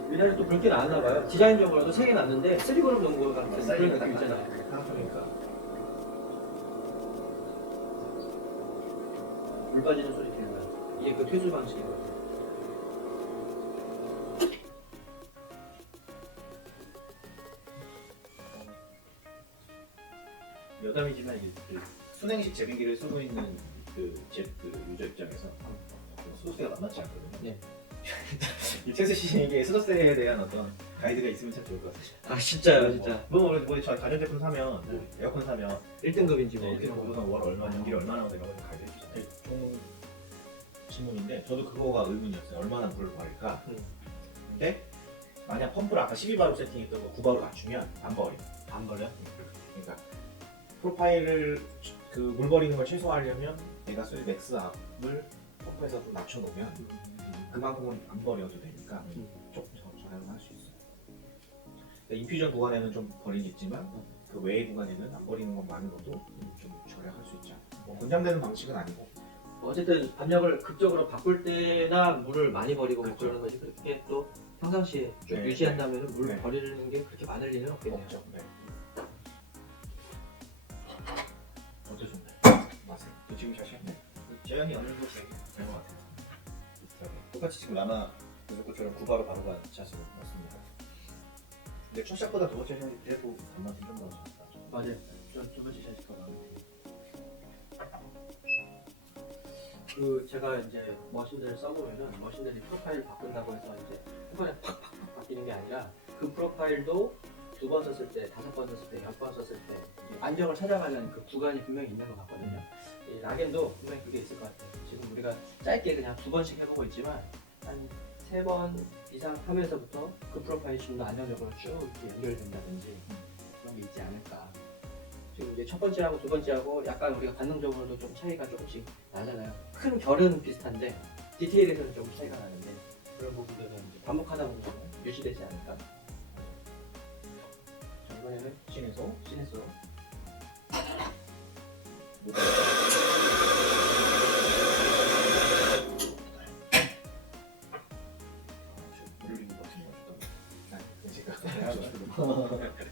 우리나라에 또 그렇게 나왔나 봐요. 디자인적으로도 3개 났는데 3그룹 놓은 거 같은 그런 사이즈가 느낌 딱 있잖아요. 그러니까 물 빠지는 소리 들려요. 이게 그 퇴수 방식이거든요. 여담이지만 이게 그 순행식 제빙기를 쓰고 있는 그 유저 입장에서 스로스가 만만치 않거든요. 네. 이 테스트시에게 스로스에 대한 어떤 가이드가 있으면 참 좋을 것 같아요. 아 진짜요, 진짜. 저 가전제품 사면 에어컨 사면 1등급인지 뭐 이렇게 보고서 월 얼마 전기를 얼마나 내가 가이드 해주잖아요. 좋은 질문인데 저도 그거가 의문이었어요. 얼마나 물을 버릴까? 근데 만약 펌프를 아까 12바로 세팅했던 거 9바로 맞추면 안 버려. 안 버려? 그러니까 프로파일을 그 물 버리는 걸 최소화하려면 내가 쓸 맥스 압을 펌프에서 좀 낮춰놓으면 그만큼은 안 버려도 되니까 조금 절약을 할 수 있어요. 인퓨전 구간에는 좀 버리기 있지만 그 외의 구간에는 안 버리는 것만으로도 좀 절약할 수 있죠. 뭐 권장되는 방식은 아니고 어쨌든 압력을 극적으로 바꿀 때나 물을 많이 버리고 뭐 그렇죠. 그러는 거지 그렇게 또 평상시에 쭉 네, 유지한다면 물 네. 버리는 게 그렇게 많을 일은 없겠네요. 없죠. 네. 어떠셨나요? 맞아요. 지금 샷이 제한이 어느 정도 된 것 같아요. 비슷하게. 똑같이 지금 라마 그것처럼 9바로 바로 간 샷으로 맞습니다. 근데 첫 샷보다 두 번째 샷이 그래도 단맛이 좀 더 나죠. 맞아요. 두 번째 샷이 더 나아요. 그 제가 이제 머신들을 써보면은 머신들이 프로파일 바꾼다고 해서 이제 한 번에 팍팍팍 바뀌는 게 아니라 그 프로파일도 2번 썼을 때, 5번 썼을 때, 10번 썼을 때 안정을 찾아가는 그 구간이 분명히 있는 것 같거든요. 이 락앤도 분명히 그게 있을 것 같아요. 지금 우리가 짧게 그냥 2번씩 해보고 있지만 한 3번 이상 하면서부터 그 프로파일이 좀 더 안정적으로 쭉 이렇게 연결된다든지 그런 게 있지 않을까. 지금 이제 첫 번째하고 두 번째하고 약간 우리가 관능적으로도 좀 차이가 조금씩 나잖아요. 큰 결은 비슷한데 디테일에서는 좀 차이가 나는데 그런 부분들은 이제 반복하다 보면 유지되지 않을까. 자, 이번에는 신에서 시네스로 물리는 것 같은 거 그러니까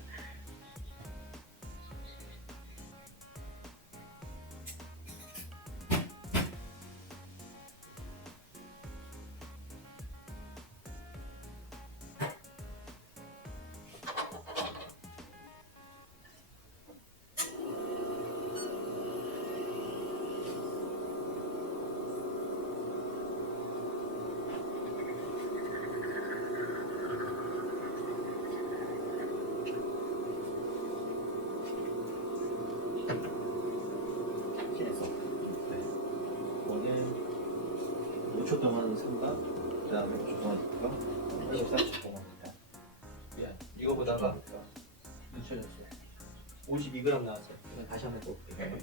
5초 동안 3번, 그 다음에 5초 동안 6번, 그리고 30초 동안 2번. 미안, 이거 보다가 늦춰졌어. 52g 나왔어. 이건 다시 한번 볼게요.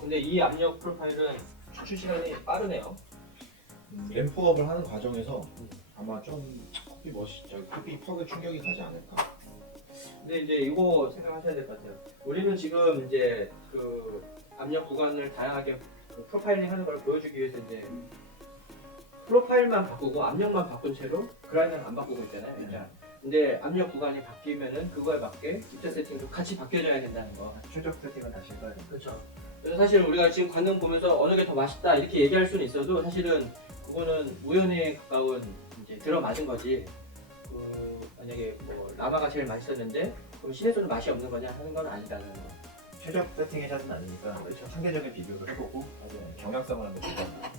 근데 이 압력 프로파일은 추출 시간이 빠르네요. 램프업을 하는 과정에서 아마 좀 커피 퍽에 충격이 가지 않을까. 근데 이제 이거 생각하셔야 될 것 같아요. 우리는 지금 이제 그 압력 구간을 다양하게 그 프로파일링 하는 걸 보여주기 위해서 이제 프로파일만 바꾸고 압력만 바꾼 채로 그라인더는 안 바꾸고 있잖아요. 일단. 근데 압력 구간이 바뀌면은 그거에 맞게 입자 세팅도 같이 바뀌어져야 된다는 거. 최적 세팅을 다시 해봐야 돼. 그렇죠. 그래서 사실 우리가 지금 관능 보면서 어느 게 더 맛있다 이렇게 얘기할 수는 있어도 사실은 그거는 우연에 가까운 이제 들어맞은 거지. 그 만약에 뭐 라마가 제일 맛있었는데 그럼 신에서는 맛이 없는 거냐 하는 건 아니라는 거. 최적 세팅의 샷은 아니니까 그렇죠. 상대적인 비교를 해보고 경향성을 한번 చూ다.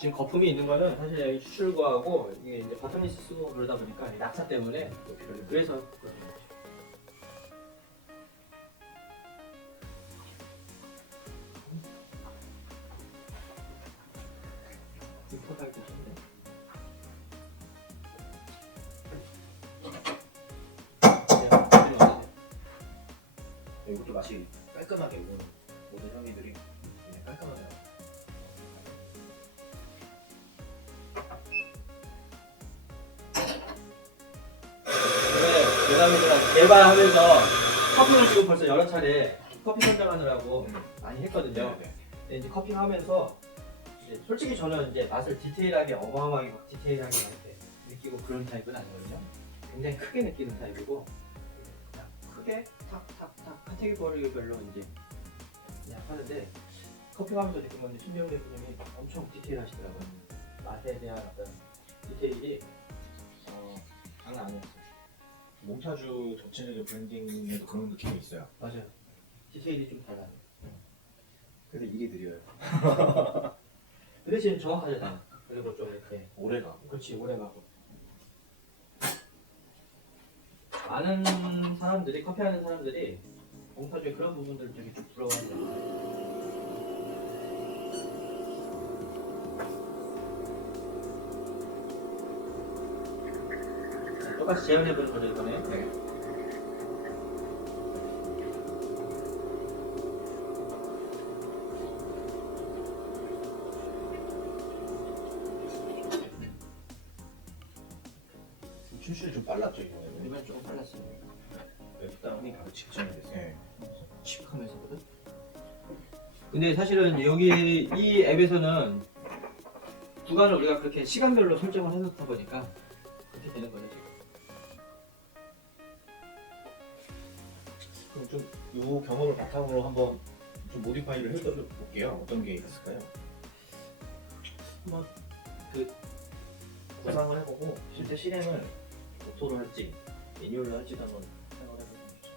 지금 거품이 있는 거는 사실 여기 추출구하고 이게 이제 버터미스 쓰고 그러다 보니까 이 낙차 때문에 그래서 그렇죠. 이것도 맛이 깔끔하게 모든 향기들이 그냥 깔끔하게 나와요. 대담이랑 개발하면서 커피를 지금 벌써 여러 차례 커피 선정하느라고 많이 했거든요. 근데 이제 커피 하면서 이제 솔직히 저는 이제 맛을 디테일하게 어마어마하게 막 디테일하게 이렇게 느끼고 그런 타입은 아니거든요. 굉장히 크게 느끼는 타입이고 그냥 크게 탁탁탁 카테고리별로 이제 그냥 하는데 커피 하면서 느낀 건데 신재훈 대표님이 엄청 디테일하시더라고요. 맛에 대한 어떤 디테일이 장난 아니었어요. 몽타주 전체적인 브랜딩에도 그런 느낌이 있어요. 맞아요. 디테일이 좀 달라요. 근데 일이 느려요. 그 대신 정확하잖아요. 그리고 좀 이렇게 오래가. 그렇지 오래가고 많은 사람들이 커피하는 사람들이 몽타주의 그런 부분들을 되게 좀 부러워하는 것 같아요. 똑같이 재현해보는 거죠 이번에. 네. 출시를 좀 빨랐죠 이번에는. 이번엔 조금 빨랐어요. 웹다운이 바로 직전이 됐어요. 네. 칙하면서거든. 근데 사실은 여기 이 앱에서는 구간을 우리가 그렇게 시간별로 설정을 해놓다 보니까 그렇게 되는 거죠 지금. 그럼 좀 이 경험을 바탕으로 한번 좀 모디파이를 해볼게요. 어떤 게 있을까요? 한번 그 구상을 해보고 실제 실행을 오토로 할지 매뉴얼로 할지도 한번 생각을 해보면 좋죠.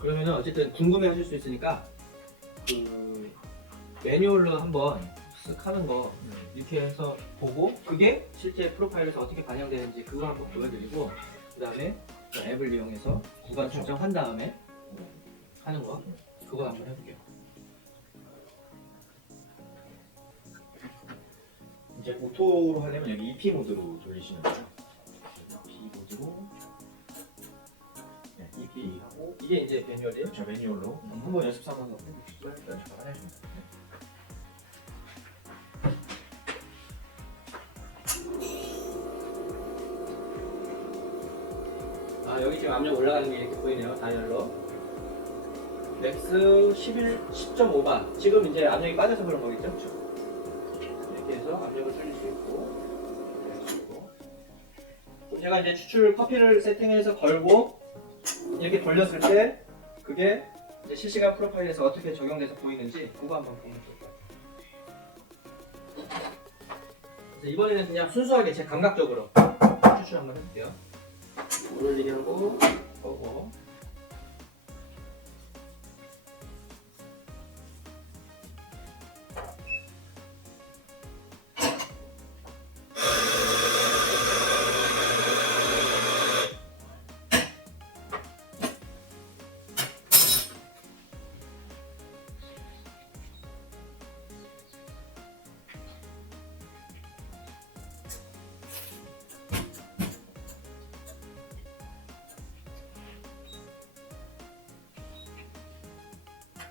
그러면은 어쨌든 궁금해하실 수 있으니까 그 매뉴얼로 한번 쓱 하는 거 이렇게 해서 보고 그게 실제 프로파일에서 어떻게 반영되는지 그거 한번 보여드리고 그 다음에 앱을 이용해서 구간 설정한 다음에 하는 거 그거 한번 해볼게요. 이제 오토로 하려면 여기 EP 모드로 돌리시면 돼요. EP 모드로 네, EP 이 하고 이게 이제 매뉴얼이에요. 저 매뉴얼로 한번 연습 삼아서 연습을 하셔야겠습니다. 아 여기 지금 압력 올라가는 게 이렇게 보이네요. 다이얼로. 맥스 10.5바. 지금 이제 압력이 빠져서 그런 거겠죠? 이렇게 해서 압력을 줄일 수 있고. 이렇게 있고. 그럼 제가 이제 추출 커피를 세팅해서 걸고 이렇게 돌렸을 때 그게 이제 실시간 프로파일에서 어떻게 적용돼서 보이는지 그거 한번 보면 좋을 것 같아요. 그래서 이번에는 그냥 순수하게 제 감각적으로 추출 한번 해볼게요. 올리게 하고 끄고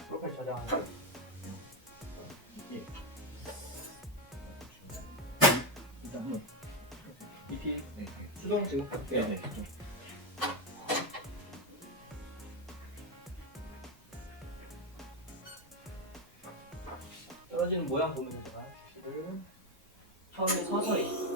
프로파일 저장하는 거. 이게 일단은 BP 네, 수동 지급할게요. 네. 떨어지는 모양 보면 제가 주시를 처음에 서서히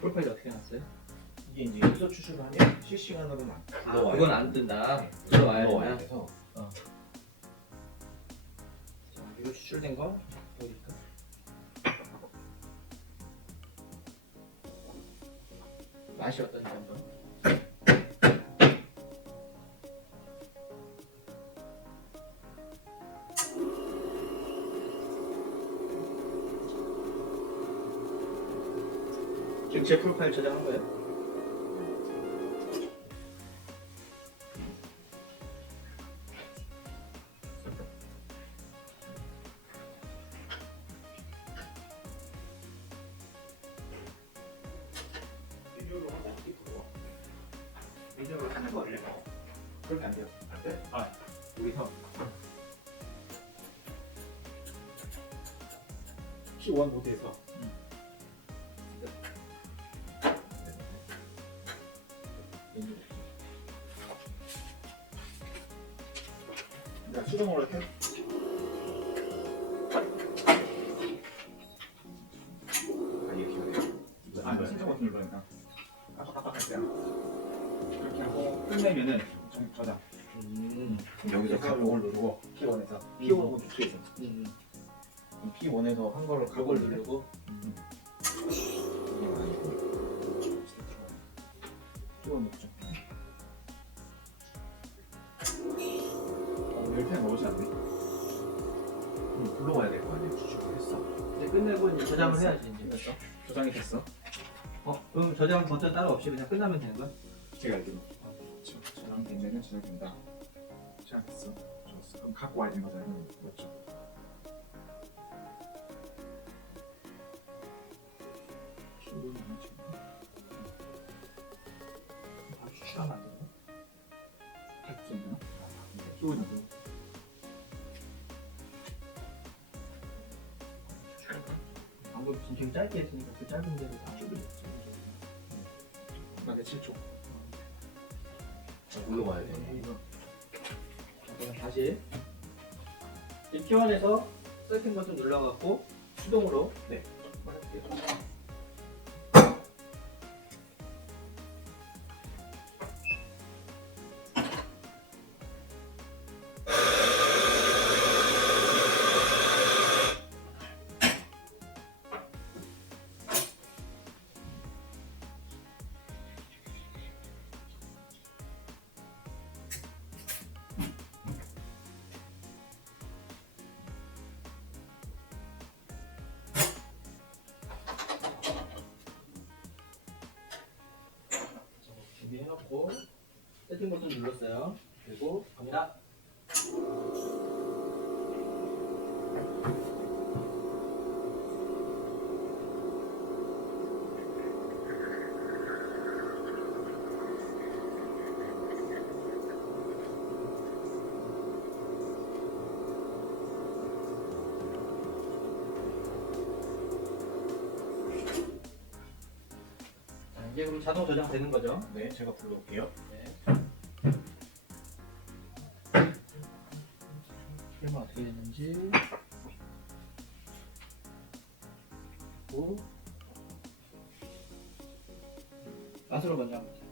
프로파일 어떻게 해놨어요? 이게 이제 여기서 추출을 하면 실시간으로는 안 불러와요. 그건 안 뜬다. 네. 들어와야 불러와야 된다. 돼서 자, 이거 추출된 거 보니까 맛이 어떤지 한번. 지금 제 프로파일 저장한 거예요? 비디오로 하면 이쁘고 비디오로 하는 거를 그렇게 안 돼요. 안 돼? 여기서 P1 모드에서 수동으로 해. 이렇게 해야 돼요. 신청 버튼 눌러니까 깜빡깜빡 할 때야. 이렇게 하고 끝내면은 저장. 여기서 각을 누르고 P1에서 P1하고 P2에서 P1에서 한 거를 그걸 누르고 P1 넣죠. 열팬 넣으셔야 돼. 불러와야 될 거 아니에요. 추출을 했어. 이제 끝내고 이제 저장을 해야지 이제. 됐어? 저장이 됐어? 그럼 저장 버튼 따로 없이 그냥 끝나면 되는 거야? 제가 알기로. 저장되면은 저장된다. 저장됐어. 좋았어. 그럼 갖고 와야 되는 거잖아요. 맞죠? 바로 추출하면 안 되나? 할수 있나요? 쏘는 방금 지금 되게 짧게 했으니까 그 짧은 대로 다 줄여줬지. 나게 7초. 불러와야 돼. 자, 그럼 다시 이 P1에서 세팅 버튼 눌러갖고 수동으로 말할게요. 하고 세팅 버튼 눌렀어요. 그리고 갑니다. 자, 이제 그럼 자동 저장 되는 거죠? 네, 제가 불러올게요. 네. 설마 어떻게 됐는지 보고 맛으로 먼저 한번 보자.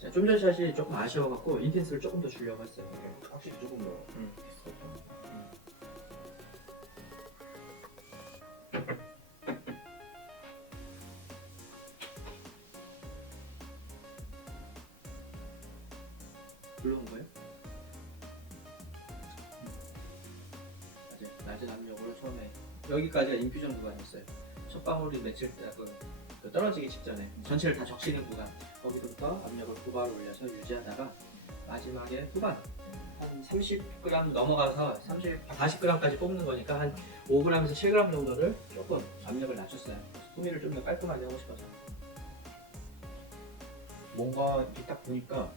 자, 좀 전 샷이 조금 아쉬워갖고 인텐스를 조금 더 주려고 했어요. 확실히 조금 더 불러온 거예요? 낮은 압력으로 처음에 여기까지가 인퓨전 구간이었어요. 첫 방울이 맺힐 때 그 떨어지기 직전에 전체를 다 적시는 구간, 거기서부터 압력을 9bar 올려서 유지하다가 마지막에 후반 한 30g 넘어가서 40g까지 뽑는 거니까 한 5g에서 7g 정도를 조금 압력을 낮췄어요. 후미를 좀 더 깔끔하게 하고 싶어서. 뭔가 이렇게 딱 보니까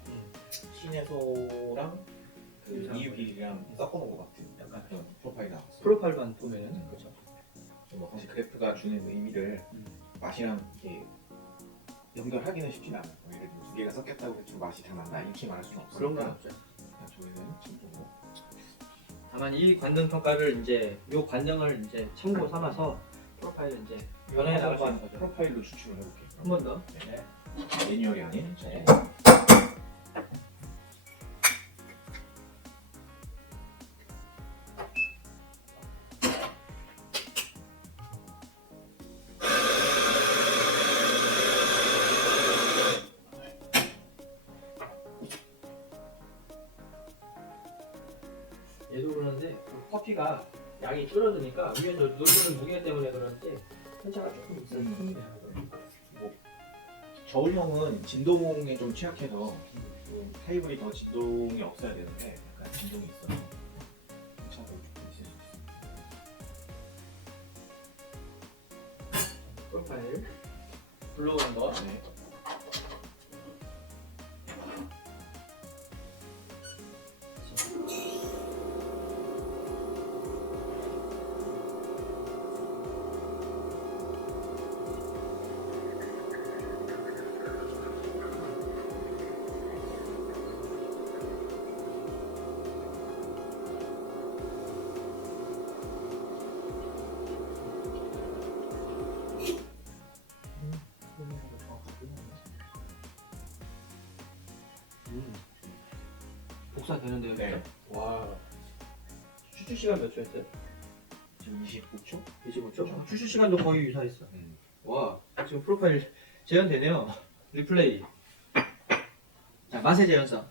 신에소랑 그 미유기랑 섞어놓은 것 같은 약간 그런 프로파일이 나왔어요. 프로파일만 보면은 그렇죠. 뭐 사실 그래프가 주는 의미를 맛이랑 이렇게 연결하기는 쉽진 않아요. 예를 들면 두 개가 섞였다고 해서 맛이 다 난다 이렇게 말할 수는 없으니까 그런 건 없죠. 그냥 저희는 지금 좀 다만 이 관등 평가를 이제 요 관등을 이제 참고 삼아서 프로파일을 이제 변해 나갈 수 있는 거죠. 프로파일로 추출을 해볼게요. 한 번 더. 네. 매뉴얼이 아닌 네. 얘도 그런데 그 커피가 양이 줄어드니까 위에 놓는 무게 때문에 그런지 편차가 조금 있어요. 뭐 저울형은 진동에 좀 취약해서 좀 타입이 더 진동이 없어야 되는데 약간 진동이 있어서 편차가 조금 있을 수 있어요. 프로파일 불러오는 거. 네. 복사되는데요. 네. 와. 추출 시간 몇 초였어요? 지금 29초? 25초? 추출 시간도 거의 유사했어. 음. 와, 지금 프로파일 재현되네요. 리플레이. 자, 맛의 재현성.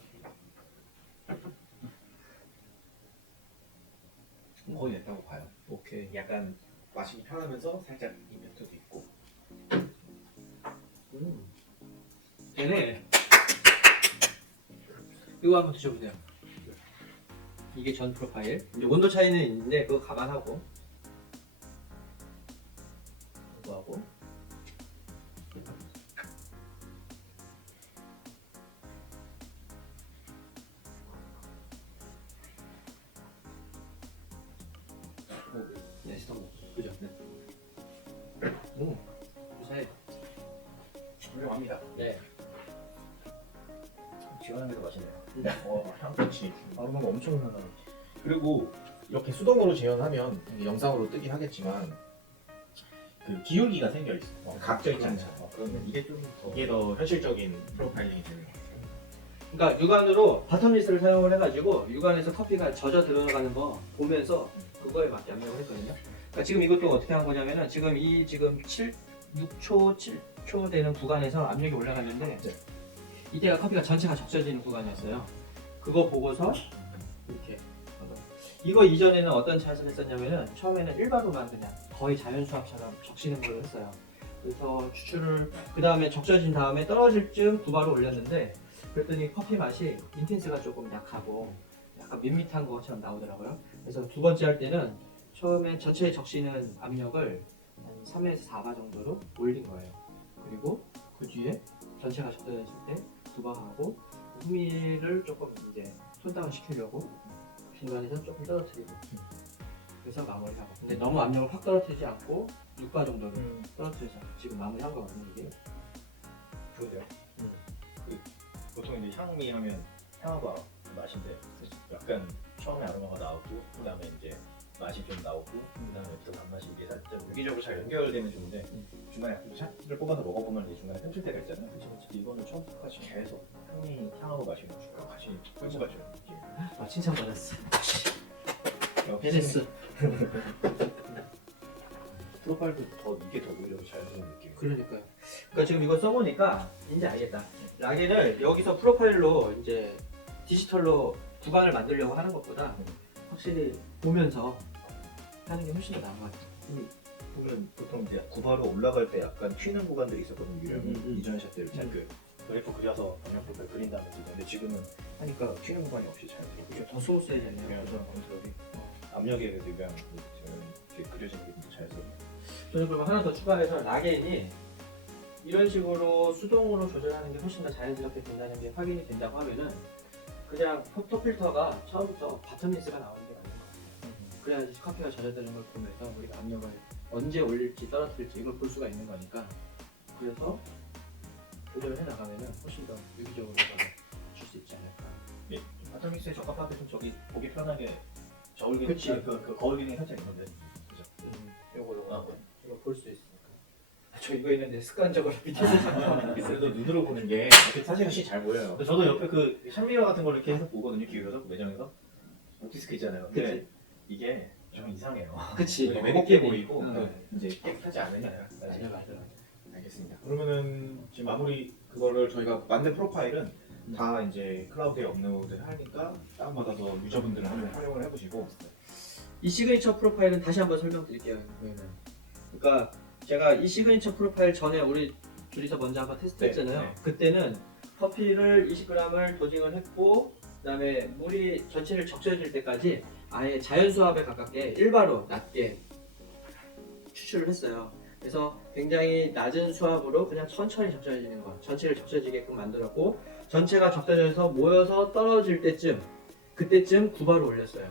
거의 냈다고 봐요. 오케이. 약간 마시기 편하면서 살짝 임팩트도 있고. 되네. 이거 한번 드셔보세요. 이게 전 프로파일. 이제 온도 차이는 있는데 그거 감안하고. 이거 하고. 네, 스톱. 그죠? 네. 유사해. 훌륭합니다. 네. 시원한 게더 맛있네요. 향 좋지. 아로마가 엄청 나나. 그리고 이렇게 수동으로 재현하면 이게 영상으로 뜨긴 하겠지만 그 기울기가 생겨 있어. 각져 있지 않잖아. 그러면 이게 좀 더 이게 더 현실적인 프로파일링이 되는 것 같아요. 그러니까 육안으로 바텀 리스를 사용을 해가지고 육안에서 커피가 젖어 들어가는 거 보면서 그거에 맞게 압력을 했거든요. 그러니까 지금 이것도 어떻게 한 거냐면은 지금 6초, 7초 되는 구간에서 압력이 올라갔는데 이때가 커피가 전체가 적셔지는 구간이었어요. 그거 보고서 이렇게 이거 이전에는 어떤 샷을 했었냐면은 처음에는 일반으로만 그냥 거의 자연수압처럼 적시는 걸 했어요. 그래서 추출을 그 다음에 적셔진 다음에 떨어질 쯤 두바로 올렸는데 그랬더니 커피 맛이 인텐스가 조금 약하고 약간 밋밋한 것처럼 나오더라고요. 그래서 두 번째 할 때는 처음에 전체에 적시는 압력을 한 3에서 4바 정도로 올린 거예요. 그리고 그 뒤에 전체가 적셔졌을 때 두바하고 후미를 조금 이제 톤다운 시키려고 중간에서 조금 떨어뜨리고 그래서 마무리하고 근데 너무 압력을 확 떨어뜨리지 않고 6바 정도로 떨어뜨려서 지금 마무리한 거거든요 이게. 그러죠. 그 보통 이제 향미 하면 향화가 맛인데 약간 처음에 아로마가 나오고 그다음에 이제 맛이 좀 나오고 그다음에 또 단맛이 이게 살짝 유기적으로 잘 연결되면 좋은데 중간에 샷을 뽑아서 먹어보면 이제 중간에 끊길 때가 있잖아요. 이거는 처음부터까지 계속 향하고 맛이 같이 끌고 가죠. 아 칭찬받았어. 역시 해냈어. 프로파일도 이게 더 오히려 자연스러운 느낌. 그러니까요. 그러니까 지금 이거 써보니까 이제 알겠다. 락인을 여기서 프로파일로 이제 디지털로 구간을 만들려고 하는 것보다 확실히 보면서 하는 게 훨씬 더 나은 것 같아요. 보면 보통 이제 구바로 올라갈 때 약간 튀는 구간들이 있었거든요. 이전의 샷들을 그 그래프 그려서 방향 프로파일 그린 다음에 쓰고 근데 지금은 하니까 튀는 구간이 없이 자연스럽게 더 소스해졌네요. 자연스럽게 압력에 의한 이렇게 그려지는 게 진짜 자연스럽게. 저는 그럼 하나 더 추가해서 락인이 이런 식으로 수동으로 조절하는 게 훨씬 더 자연스럽게 된다는 게 확인이 된다고 하면은 그냥 포토 필터가 처음부터 바텀 린스가 나오는 게 맞는 것 같아요. 그래야지 커피가 젖어드는 걸 보면서 우리가 압력을 언제 올릴지 떨어뜨릴지 이걸 볼 수가 있는 거니까 그래서 조절을 해 나가면은 훨씬 더 유기적으로 줄 수 있지 않을까. 바텀믹스에 적합하게 좀 저기 보기 편하게 저울 기능 그치. 그 거울 기능이 살짝 있는데 그죠? 이거 볼 수 있으니까. 저 이거 있는데 습관적으로 밑에서 잡고 그래도 눈으로 보는 게 사실 훨씬 잘 보여요. 근데 저도 옆에 그 샷미러 같은 걸 이렇게 해서 보거든요. 기울여서 매장에서 디스크 있잖아요. 근데 그치. 이게 좀 이상해요. 그치. 매력게 보이고 응. 또 이제 깨끗하지 않으니까. 맞아. 알겠습니다. 그러면은 지금 마무리 그거를 저희가 만든 프로파일은 다 이제 클라우드에 업로드 하니까 다운받아서 유저분들은 한번 활용을 해보시고 이 시그니처 프로파일은 다시 한번 설명드릴게요. 그러니까 제가 이 시그니처 프로파일 전에 우리 둘이서 먼저 한번 테스트했잖아요. 네. 그때는 커피를 20g을 도징을 했고 그다음에 물이 전체를 적셔질 때까지 아예 자연 수압에 가깝게 일바로 낮게 추출을 했어요. 그래서 굉장히 낮은 수압으로 그냥 천천히 적셔지는 거, 전체를 적셔지게끔 만들었고 전체가 적셔져서 모여서 떨어질 때쯤 그때쯤 9바로 올렸어요.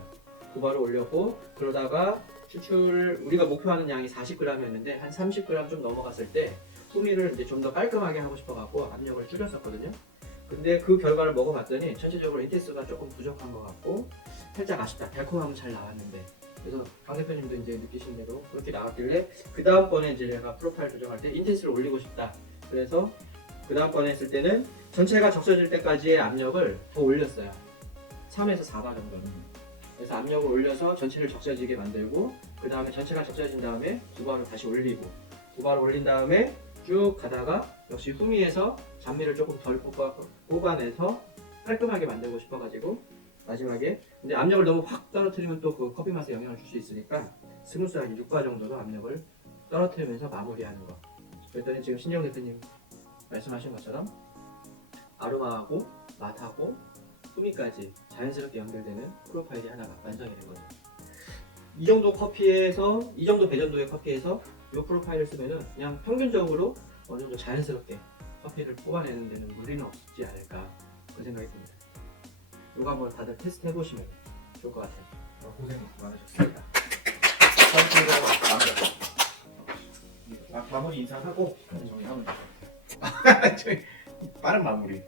9바로 올렸고 그러다가 추출 우리가 목표하는 양이 40g이었는데 한 30g 좀 넘어갔을 때 후미를 이제 좀 더 깔끔하게 하고 싶어갖고 압력을 줄였었거든요. 근데 그 결과를 먹어봤더니 전체적으로 인텐스가 조금 부족한 것 같고 살짝 아쉽다. 달콤함은 잘 나왔는데 그래서 강 대표님도 이제 느끼신 대로 그렇게 나왔길래 그 다음번에 이제 제가 프로파일 조정할 때 인텐스를 올리고 싶다. 그래서 그 다음번에 했을 때는 전체가 적셔질 때까지의 압력을 더 올렸어요. 3에서 4바 정도는. 그래서 압력을 올려서 전체를 적셔지게 만들고 그 다음에 전체가 적셔진 다음에 2바로 다시 올리고 2바로 올린 다음에 쭉 가다가 역시 후미에서 잔미를 조금 덜 뽑아내서 깔끔하게 만들고 싶어가지고 마지막에 근데 압력을 너무 확 떨어뜨리면 또 그 커피 맛에 영향을 줄 수 있으니까 스무스하게 6바 정도로 압력을 떨어뜨리면서 마무리하는 거. 그랬더니 지금 신영 대표님 말씀하신 것처럼 아로마하고 맛하고 후미까지 자연스럽게 연결되는 프로파일이 하나가 완성이 된 거죠. 이 정도 커피에서 이 정도 배전도의 커피에서 이 프로파일을 쓰면은 그냥 평균적으로 어느 정도 자연스럽게 커피를 뽑아내는 데는 무리는 없지 않을까 그런 생각이 듭니다. 이거 한번 다들 테스트 해보시면 좋을 것 같아요. 고생 많으셨습니다. 마무리 인사하고 정리하면 저희 빠른 마무리.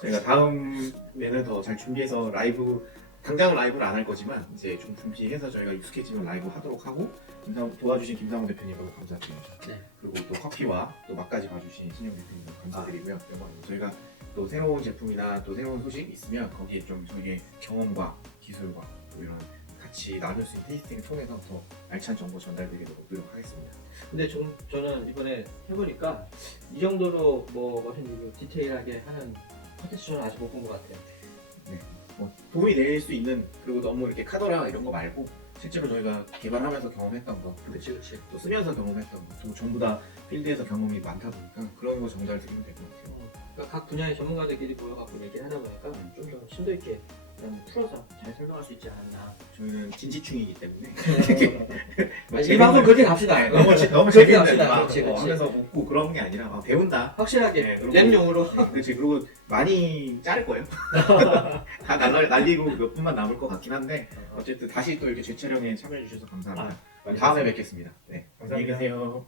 저희가 다음에는 더 잘 준비해서 라이브 당장은 라이브를 안 할 거지만 이제 좀 준비해서 저희가 익숙해지면 라이브 하도록 하고 도와주신 김상훈 대표님 너무 감사드립니다. 네. 그리고 또 커피와 또 맛까지 봐주신 신영 대표님 감사드리고요. 저희가 또 새로운 제품이나 또 새로운 소식 있으면 거기에 좀 저희의 경험과 기술과 또 이런 같이 나눌 수 있는 테이스팅을 통해서 더 알찬 정보 전달드리도록 노력하겠습니다. 근데 저는 이번에 해보니까 이 정도로 뭐 멋있는 디테일하게 하는 콘텐츠 저는 아직 못 본 것 같아요. 도움이 될 수 있는 그리고 너무 이렇게 카더라 이런 거 말고 실제로 저희가 개발하면서 경험했던 거, 그렇지 그렇지. 또 쓰면서 경험했던 거, 또 전부 다 필드에서 경험이 많다 보니까 그런 거 전달 드리면 될 것 같아요. 그러니까 각 분야의 전문가들끼리 모여갖고 얘기를 하다 보니까 좀 더 심도 있게 그냥 풀어서 잘 설명할 수 있지 않았나. 저희는 진지충이기 때문에 이 방송 그렇게 갑시다. 너무 그렇게 재밌는 합시다. 막 그렇지, 그렇지. 하면서 웃고 그런 게 아니라 배운다. 확실하게 네, 그리고- 랩용으로. 그렇지. 그리고 많이 자를 거예요. 다 날리고 몇 분만 남을 것 같긴 한데 어쨌든 다시 또 이렇게 재촬영에 참여해 주셔서 감사합니다. 다음에 뵙겠습니다. 네, 안녕히 감사합니다. 계세요.